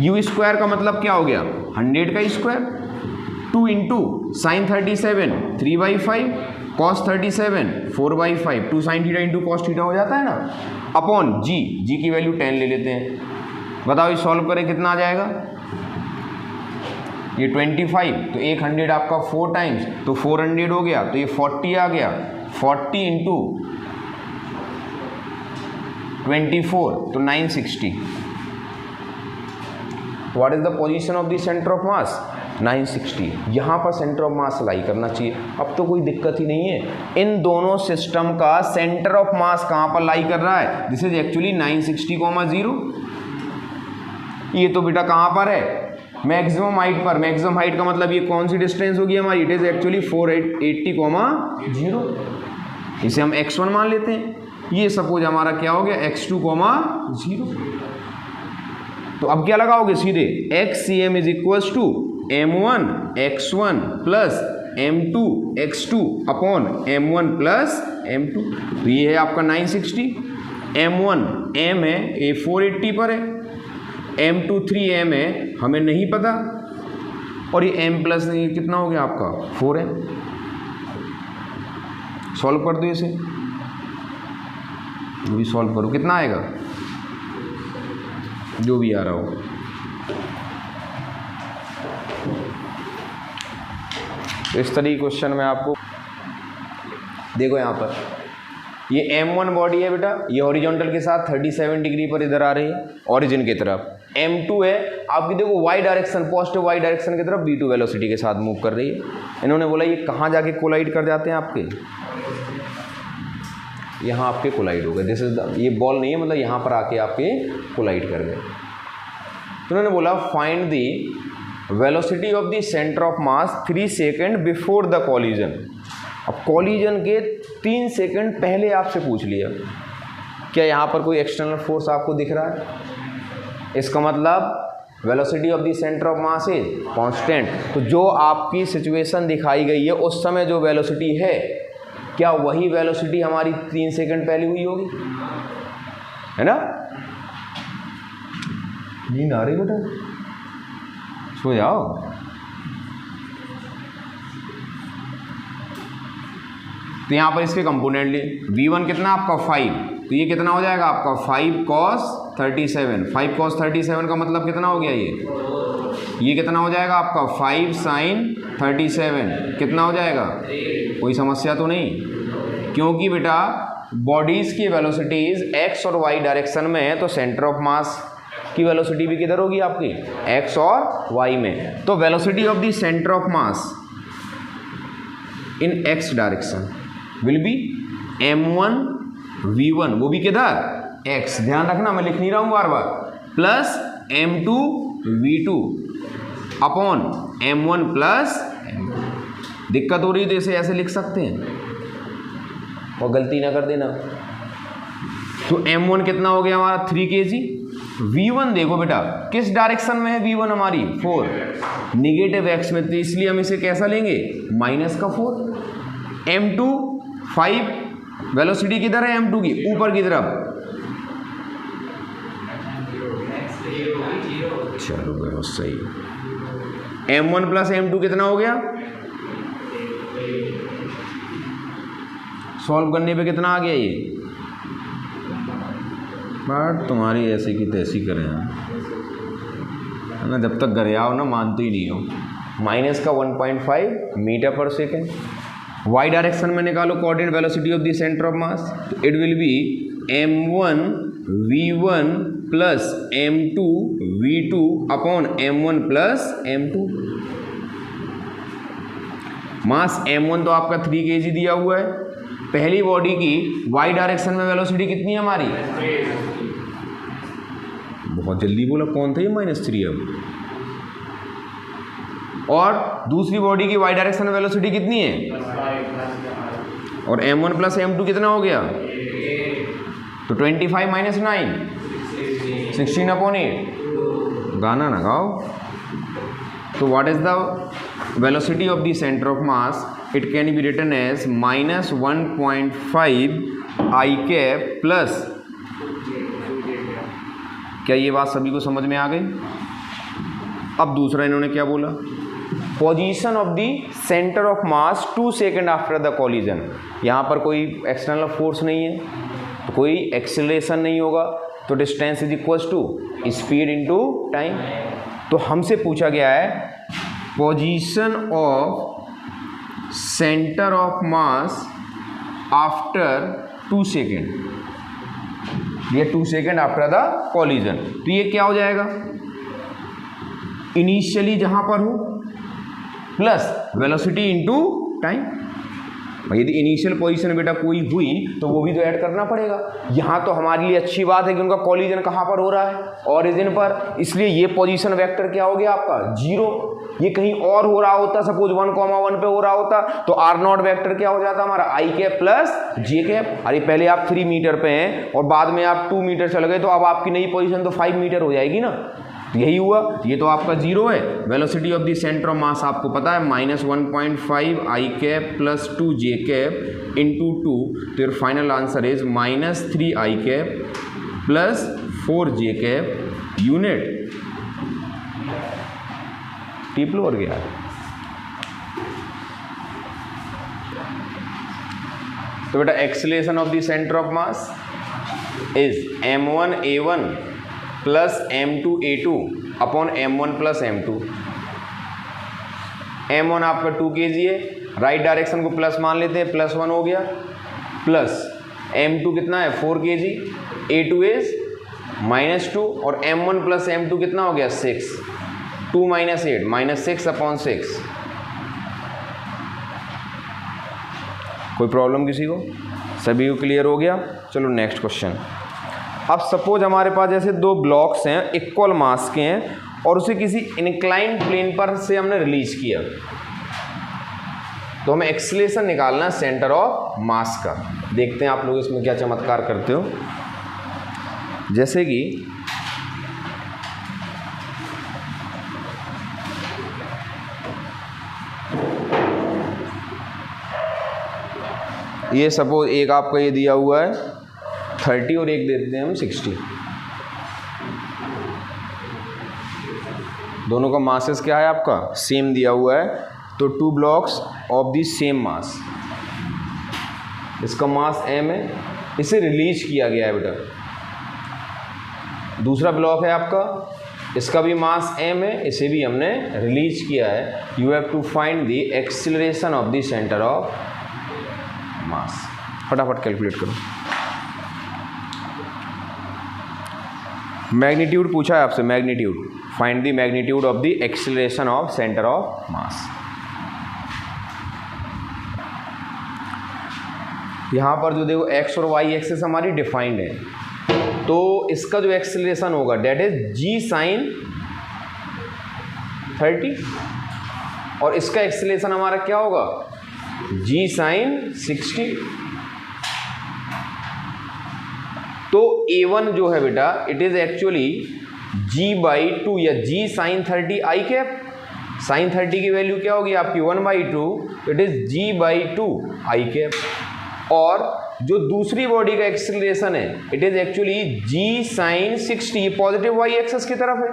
u² का मतलब क्या हो गया, 100 का square, 2 into sine 37 3/5, cos 37 4/5, 2 sin θ into cos θ हो जाता है ना, अपॉन g की वैल्यू 10 ले लेते हैं। बताओ ये सॉल्व करें कितना आ जाएगा, ये 25, तो 100 आपका 4 टाइम्स, तो 400 हो गया, तो ये 40 आ गया, 40 इंटू 24, तो 960। What is the position of the centre of मास, 960। यहाँ पर सेंटर ऑफ मास लाई करना चाहिए। अब तो कोई दिक्कत ही नहीं है। इन दोनों सिस्टम का सेंटर ऑफ मास कहाँ पर लाई कर रहा है? This is actually 960,0। ये तो बेटा कहाँ पर है, मैक्सिमम हाइट पर। मैक्सिमम हाइट का मतलब ये कौन सी डिस्टेंस होगी हमारी, इट इज एक्चुअली 480,0। इसे हम x1 मान लेते हैं। ये सपोज हमारा क्या हो गया, x2,0। तो अब क्या लगाओगे सीधे X C M is equals to m1 x1 plus m2 x2 upon m1 plus m2। तो ये है आपका 960। m1 m है, ये 480 पर है, m2 3m है, हमें नहीं पता, और ये m प्लस कितना हो गया आपका 4m। सॉल्व कर दो इसे, जो भी सॉल्व करो कितना आएगा, जो भी आ रहा हो। तो इस तरह के क्वेश्चन में आपको देखो, यहाँ पर ये m1 बॉडी है बेटा, ये हॉरिजॉन्टल के साथ 37 डिग्री पर इधर आ रही है ओरिजिन की तरफ। m2 है आपकी, देखो y direction, positive y direction की तरफ v2 वेलोसिटी के साथ मूव कर रही है। इन्होंने बोला ये कहाँ जाके कोलाइड कर जाते हैं आपके, यहाँ आपके कोलाइड हो गए। दिस इज ये बॉल नहीं है, मतलब यहाँ पर आके आपके कोलाइड कर गए। तो उन्होंने बोला find the velocity of the centre of mass 3 second before the collision. अब कॉलिजन के 3 सेकेंड पहले आपसे पूछ लिया, क्या यहाँ पर कोई एक्सटर्नल फोर्स आपको दिख रहा है? इसका मतलब velocity of the centre of mass is constant. तो जो आपकी सिचुएशन दिखाई गई है उस समय जो वेलोसिटी है, क्या वही वेलोसिटी हमारी 3 सेकेंड पहले हुई होगी, है ना? नींद आ रही बेटा, सो जाओ। तो यहाँ पर इसके कंपोनेंट लिए v1 कितना आपका 5, तो ये कितना हो जाएगा आपका 5 cos 37। 5 cos 37 का मतलब कितना हो गया, ये कितना हो जाएगा आपका 5 sin 37 कितना हो जाएगा? कोई समस्या तो नहीं, क्योंकि बेटा बॉडीज की वेलोसिटीज x और y डायरेक्शन में है, तो सेंटर ऑफ मास की वेलोसिटी भी किधर होगी आपकी, x और y में। तो velocity of the centre of mass in x direction will be m1 v1, वो भी किधर, x, ध्यान रखना मैं लिख नहीं रहा हूं बार बार, plus m2 v2 upon m1 plus m2। दिक्कत हो रही तो इसे ऐसे लिख सकते हैं, और गलती ना कर देना। तो m1 कितना हो गया हमारा 3 kg। v1 देखो बेटा किस डायरेक्शन में है, v1 हमारी 4, निगेटिव x में, तो इसलिए हम इसे कैसा लेंगे, माइनस का 4। m2 5, वेलोसिटी किधर है m2 की, ऊपर की तरफ। चलो बहुत सही। m1 प्लस m2 कितना हो गया, सॉल्व करने पे कितना आ गया ये, बट तुम्हारी ऐसी की तैसी करें है ना, जब तक घर आओ ना मानते ही नहीं हो। माइनस का 1.5 metre per second. y direction में निकालो coordinate velocity of the centre of mass, तो it will be m1 v1 plus m2 v2 upon m1 plus m2। Mass m1 तो आपका 3 kg दिया हुआ है। पहली बॉडी की y डायरेक्शन में वेलोसिटी कितनी है हमारी, बहुत जल्दी बोला, कौन था ये -3 अब। और दूसरी बॉडी की y डायरेक्शन में वेलोसिटी कितनी है, और m1 प्लस m2 कितना हो गया, तो 25 माइनस 9 16 अपॉन 8। गाना ना गाओ। तो what is the velocity of the centre of mass, it can be written as -1.5 i cap plus, क्या ये बात सभी को समझ में आ गई? अब दूसरा इन्होंने क्या बोला, position of the centre of mass 2 second after the collision. यहाँ पर कोई एक्सटर्नल फोर्स नहीं है, तो कोई एक्सेलरेशन नहीं होगा, तो distance is equals to speed into time. तो हमसे पूछा गया है position of centre of mass after 2 second, ये 2 सेकेंड आफ्टर द कॉलिजन। तो ये क्या हो जाएगा, इनिशियली जहां पर हो प्लस वेलोसिटी इनटू टाइम। यदि इनिशियल पोजीशन बेटा कोई हुई तो वो भी तो ऐड करना पड़ेगा। यहाँ तो हमारे लिए अच्छी बात है कि उनका कॉलिजन कहाँ पर हो रहा है, ओरिजिन पर, इसलिए ये पोजीशन वेक्टर क्या हो गया आपका 0। ये कहीं और हो रहा होता, सपोज 1,1 पे हो रहा होता, तो r0 वेक्टर क्या हो जाता हमारा i cap plus j cap. अरे पहले आप 3 मीटर पे हैं और बाद में आप 2 मीटर चले गए, तो अब आपकी नई पोजीशन तो 5 मीटर हो जाएगी ना। यही हुआ, ये तो आपका 0 है। Velocity of the centre of mass आपको पता है -1.5 I cap plus 2 J cap into 2, तो your final answer is -3 I cap plus 4 J cap unit. टीप लो और गया। तो बेटा acceleration of the centre of mass is m1a1 plus m2a2 upon m1 plus m2। m1 आपका 2 kg है, right direction को प्लस मान लेते हैं, +1 हो गया, प्लस m2 कितना है 4 kg, a2 इज -2 और m1 प्लस m2 कितना हो गया 6, 2 - 8 -6 अपॉन 6। कोई प्रॉब्लम किसी को? सभी को क्लियर हो गया? चलो नेक्स्ट क्वेश्चन। अब सपोज हमारे पास जैसे दो ब्लॉक्स हैं, इक्वल मास के हैं, और उसे किसी इंक्लाइंड प्लेन पर से हमने रिलीज किया, तो हमें एक्सीलरेशन निकालना है सेंटर ऑफ मास का। देखते हैं आप लोग इसमें क्या चमत्कार करते हो। जैसे कि ये सपोज एक आपका ये दिया हुआ है 30 और एक देते हैं हम 60। दोनों का मासेस क्या है आपका सेम दिया हुआ है, तो 2 blocks of the same mass. इसका मास m है, इसे रिलीज किया गया है बेटा। दूसरा ब्लॉक है आपका, इसका भी मास m है, इसे भी हमने रिलीज किया है। You have to find the acceleration of the centre of mass. फटाफट कैलकुलेट करो। मैग्नीट्यूड पूछा है आपसे, magnitude, find the magnitude of the acceleration of centre of mass. यहाँ पर जो देखो x और y एक्सिस हमारी डिफाइंड है, तो इसका जो एक्सीलरेशन होगा डेट इज g sin 30, और इसका एक्सीलरेशन हमारा क्या होगा g sin 60। तो a1 जो है बेटा इट इज एक्चुअली g/2 या g sin 30 आई कैप। sin 30 की वैल्यू क्या होगी आपकी 1/2, it is g/2 I cap. और जो दूसरी बॉडी का एक्सीलरेशन है it is actually g sin 60, ये पॉजिटिव y एक्सिस की तरफ है।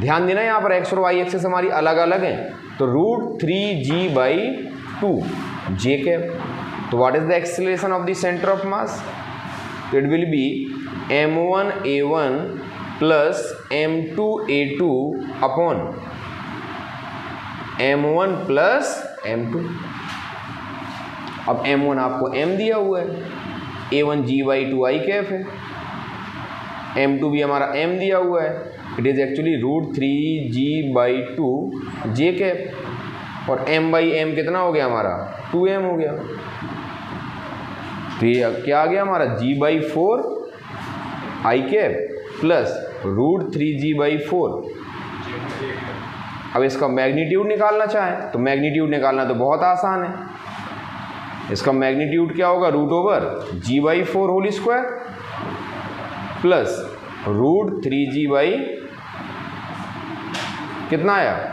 ध्यान देना यहाँ पर x और y एक्सिस हमारी अलग अलग हैं, तो √3g/2 j कैप। तो what is the acceleration of the centre of mass? It will B m1a1 plus m2a2 upon m1 plus m2। अब m1 आपको m दिया हुआ है, a1 g/2 आई कैप है, m2 भी हमारा m दिया हुआ है, it is actually √3g/2 j cap. और m/m कितना हो गया हमारा 2m हो गया। तो ये क्या आ गया हमारा g/4 आई कैप प्लस √3g/4। अब इसका मैग्नीट्यूड निकालना चाहें तो मैग्नीट्यूड निकालना तो बहुत आसान है। इसका मैग्नीट्यूड क्या होगा √g/4 whole square plus √3g/ कितना आया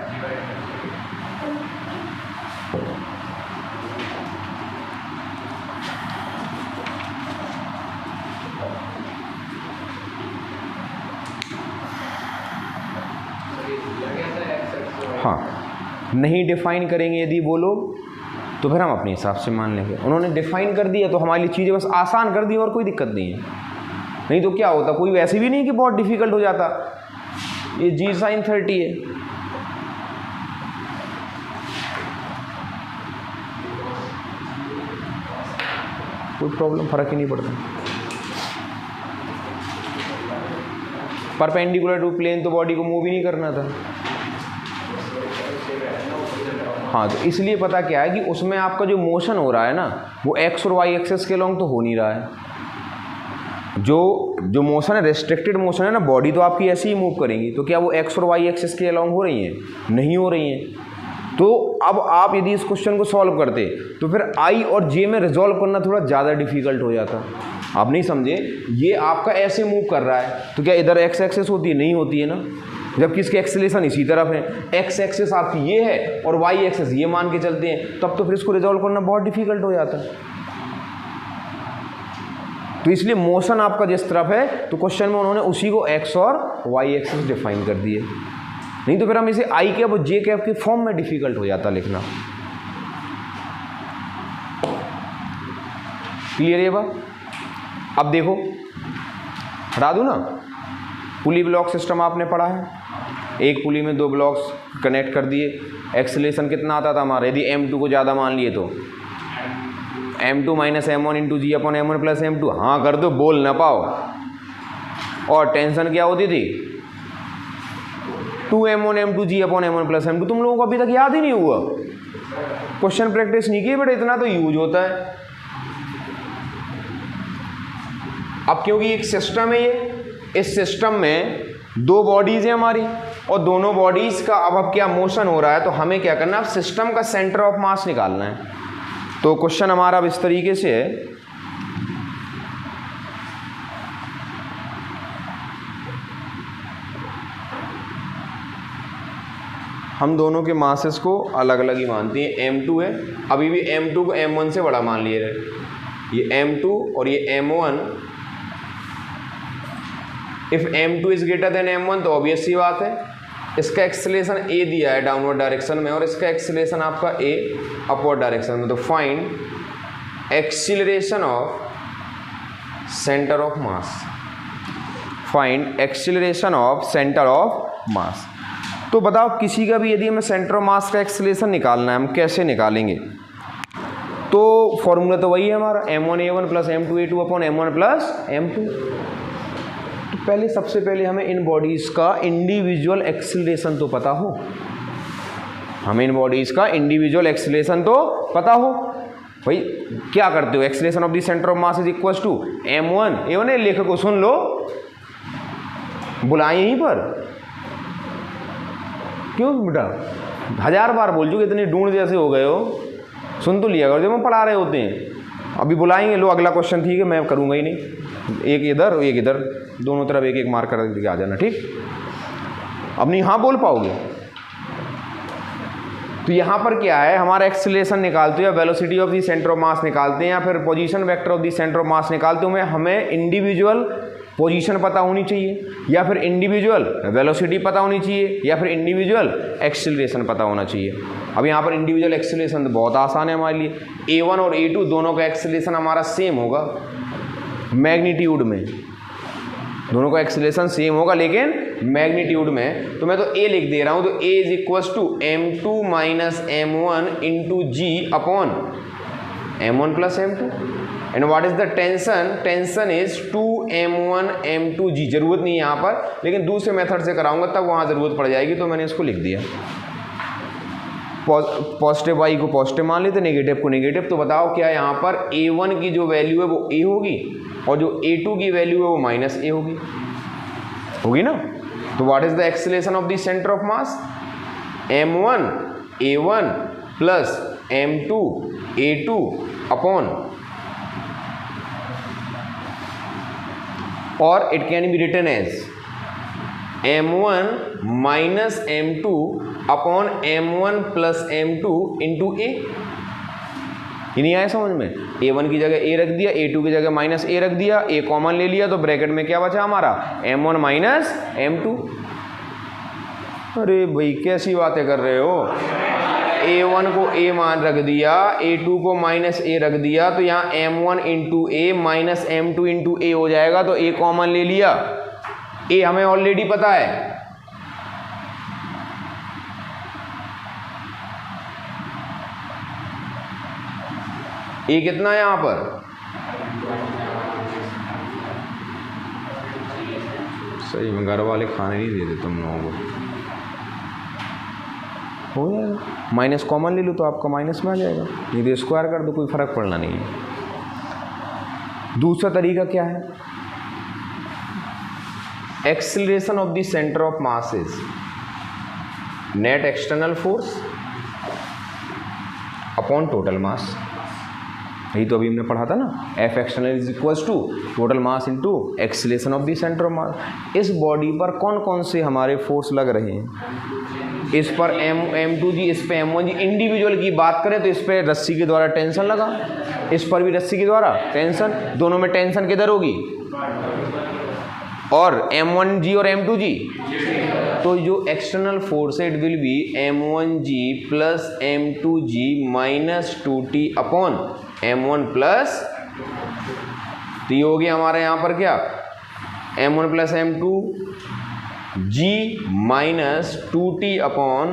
हाँ, नहीं डिफाइन करेंगे यदि वो लोग तो फिर हम अपने हिसाब से मान लेंगे। उन्होंने डिफाइन कर दिया तो हमारी चीज़ें बस आसान कर दी और कोई दिक्कत नहीं है। नहीं तो क्या होता, कोई वैसे भी नहीं कि बहुत डिफिकल्ट हो जाता। ये g sin 30 है, कोई प्रॉब्लम, फर्क ही नहीं पड़ता। परपेंडिकुलर टू प्लेन तो बॉडी को मूव ही नहीं करना था। हाँ, तो इसलिए पता क्या है कि उसमें आपका जो मोशन हो रहा है ना वो x और y एक्सेस के लॉन्ग तो हो नहीं रहा है। जो मोशन है रेस्ट्रिक्टेड मोशन है ना, बॉडी तो आपकी ऐसे ही मूव करेंगी, तो क्या वो x और y एक्सेस के लॉन्ग हो रही हैं? नहीं हो रही हैं। तो अब आप यदि इस क्वेश्चन को सॉल्व करते तो फिर I और J में रिजॉल्व करना थोड़ा ज़्यादा डिफिकल्ट हो जाता। आप नहीं समझे, ये आपका ऐसे मूव कर रहा है तो क्या इधर x एक्सेस होती है? नहीं होती है ना। जबकि इसके एक्सेलरेशन इसी तरफ है, एक्स एक्सिस आपकी ये है और वाई एक्सिस ये मान के चलते हैं, तब तो फिर इसको रिजॉल्व करना बहुत डिफिकल्ट हो जाता है। तो इसलिए मोशन आपका जिस तरफ है तो क्वेश्चन में उन्होंने उसी को एक्स और वाई एक्सिस डिफाइन कर दिए, नहीं तो फिर हम इसे आई कैप और जे कैप के फॉर्म में डिफिकल्ट हो जाता लिखना। क्लियर है बात? अब देखो हटा दूँ ना, पुली ब्लॉक सिस्टम आपने पढ़ा है, एक पुली में 2 ब्लॉक्स कनेक्ट कर दिए, एक्सेलरेशन कितना आता था हमारा, यदि m2 को ज़्यादा मान लिए तो m2 minus m1 into g upon m1 plus m2, हाँ कर दो बोल ना पाओ। और टेंशन क्या होती थी, 2m1 m2 जी अपॉन m1 प्लस m2। तुम लोगों को अभी तक याद ही नहीं हुआ, क्वेश्चन प्रैक्टिस नहीं की बेटा, इतना तो यूज होता है। अब क्योंकि एक सिस्टम है ये, इस सिस्टम में 2 बॉडीज हैं हमारी और दोनों बॉडीज का अब क्या मोशन हो रहा है, तो हमें क्या करना है, अब सिस्टम का सेंटर ऑफ मास निकालना है। तो क्वेश्चन हमारा अब इस तरीके से है, हम दोनों के मासेस को अलग अलग ही मानते हैं, m2 है, अभी भी m2 को m1 से बड़ा मान लिए रहे, ये m2 और ये m1। If m2 is greater than m1 तो ऑब्वियस सी बात है, इसका एक्सेलरेशन a दिया है डाउनवर्ड डायरेक्शन में और इसका एक्सेलरेशन आपका a अपवर्ड डायरेक्शन में। तो find acceleration of centre of mass, find acceleration of centre of mass. तो बताओ किसी का भी यदि हमें सेंटर ऑफ मास का एक्सेलरेशन निकालना है, हम कैसे निकालेंगे? तो फॉर्मूला तो वही है हमारा, m1a1 plus m2a2 upon m1 plus m2। तो पहले सबसे पहले हमें इन बॉडीज़ का इंडिविजुअल एक्सेलरेशन तो पता हो, हमें इन बॉडीज़ का इंडिविजुअल एक्सेलरेशन तो पता हो। भाई क्या करते हो, acceleration of the centre of mass is equal to m1 a1, लेख को सुन लो, बुलाए यहीं पर, क्यों बेटा 1000 बार बोल चुके, इतने ढूंढ जैसे हो गए हो, सुन तो लिया करो जब हम पढ़ा रहे होते हैं। अभी बुलाएंगे, लो अगला क्वेश्चन ठीक है, मैं करूँगा ही नहीं, एक इधर और एक इधर, दोनों तरफ एक एक मार्क कर के आ जाना, ठीक। अब नहीं हाँ बोल पाओगे। तो यहाँ पर क्या है, हमारा एक्सेलरेशन निकालते हो या velocity of the centre of मास निकालते हैं या फिर position vector of the centre of मास निकालते हो, हमें इंडिविजुअल पोजीशन पता होनी चाहिए या फिर इंडिविजुअल वेलोसिटी पता होनी चाहिए या फिर इंडिविजुअल एक्सेलरेशन पता होना चाहिए। अब यहाँ पर इंडिविजुअल एक्सेलरेशन तो बहुत आसान है हमारे लिए, a1 और a2 दोनों का एक्सेलरेशन हमारा सेम होगा मैग्नीट्यूड में, दोनों का एक्सेलरेशन सेम होगा लेकिन मैग्नीट्यूड में। तो मैं तो a लिख दे रहा हूँ, तो a is equal to m2 minus m1 into g upon m1 plus m2। And what is the tension, tension is 2m1 m2g। जरूरत नहीं है यहाँ पर, लेकिन दूसरे मेथड से कराऊंगा तब वहाँ ज़रूरत पड़ जाएगी, तो मैंने इसको लिख दिया। पॉजिटिव वाई को पॉजिटिव मान लेते, नेगेटिव को नेगेटिव। तो बताओ क्या यहाँ पर a1 की जो वैल्यू है वो a होगी और जो a2 की वैल्यू है वो माइनस a होगी ना। तो what is the acceleration of the centre of mass, m1 a1 plus m2 a2 upon, और it can be written as m1 minus m2 upon m1 plus m2 into a। ये नहीं आया समझ में, a1 की जगह a रख दिया, a2 की जगह माइनस a रख दिया, a कॉमन ले लिया, तो ब्रैकेट में क्या बचा हमारा m1 माइनस m2। अरे भाई कैसी बातें कर रहे हो, a1 को a मान रख दिया, a2 को माइनस a रख दिया, तो यहाँ m1 into a minus m2 into a हो जाएगा, तो a कॉमन ले लिया, a हमें ऑलरेडी पता है। a कितना है यहाँ पर, सही में घर वाले खाने नहीं देते तुम लोगों को, हो जाएगा। माइनस कॉमन ले लो तो आपका माइनस में आ जाएगा, नहीं तो स्क्वायर कर दो, कोई फर्क पड़ना नहीं है। दूसरा तरीका क्या है, acceleration of the centre of mass is net external force upon total mass. यही तो अभी हमने पढ़ा था ना, F external is equals to total mass into acceleration of the centre of mass. इस बॉडी पर कौन कौन से हमारे फोर्स लग रहे हैं? इस पर M2G, इस पे M1G। इंडिविजुअल की बात करें तो इस पे रस्सी के द्वारा टेंशन लगा, इस पर भी रस्सी के द्वारा टेंशन, दोनों में टेंशन किधर होगी? और M1G और M2G, तो जो एक्सटर्नल फोर्स है it will B M1G plus M2G minus 2T upon M1 plus, तो ये हो गया हमारे यहाँ पर क्या, M1 plus M2G minus 2T upon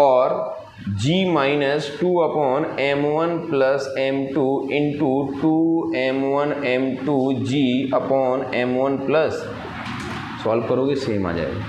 और G minus 2 upon M1 plus M2 into 2M1 M2G upon M1 plus, solve करोगे सेम आ जाएगा।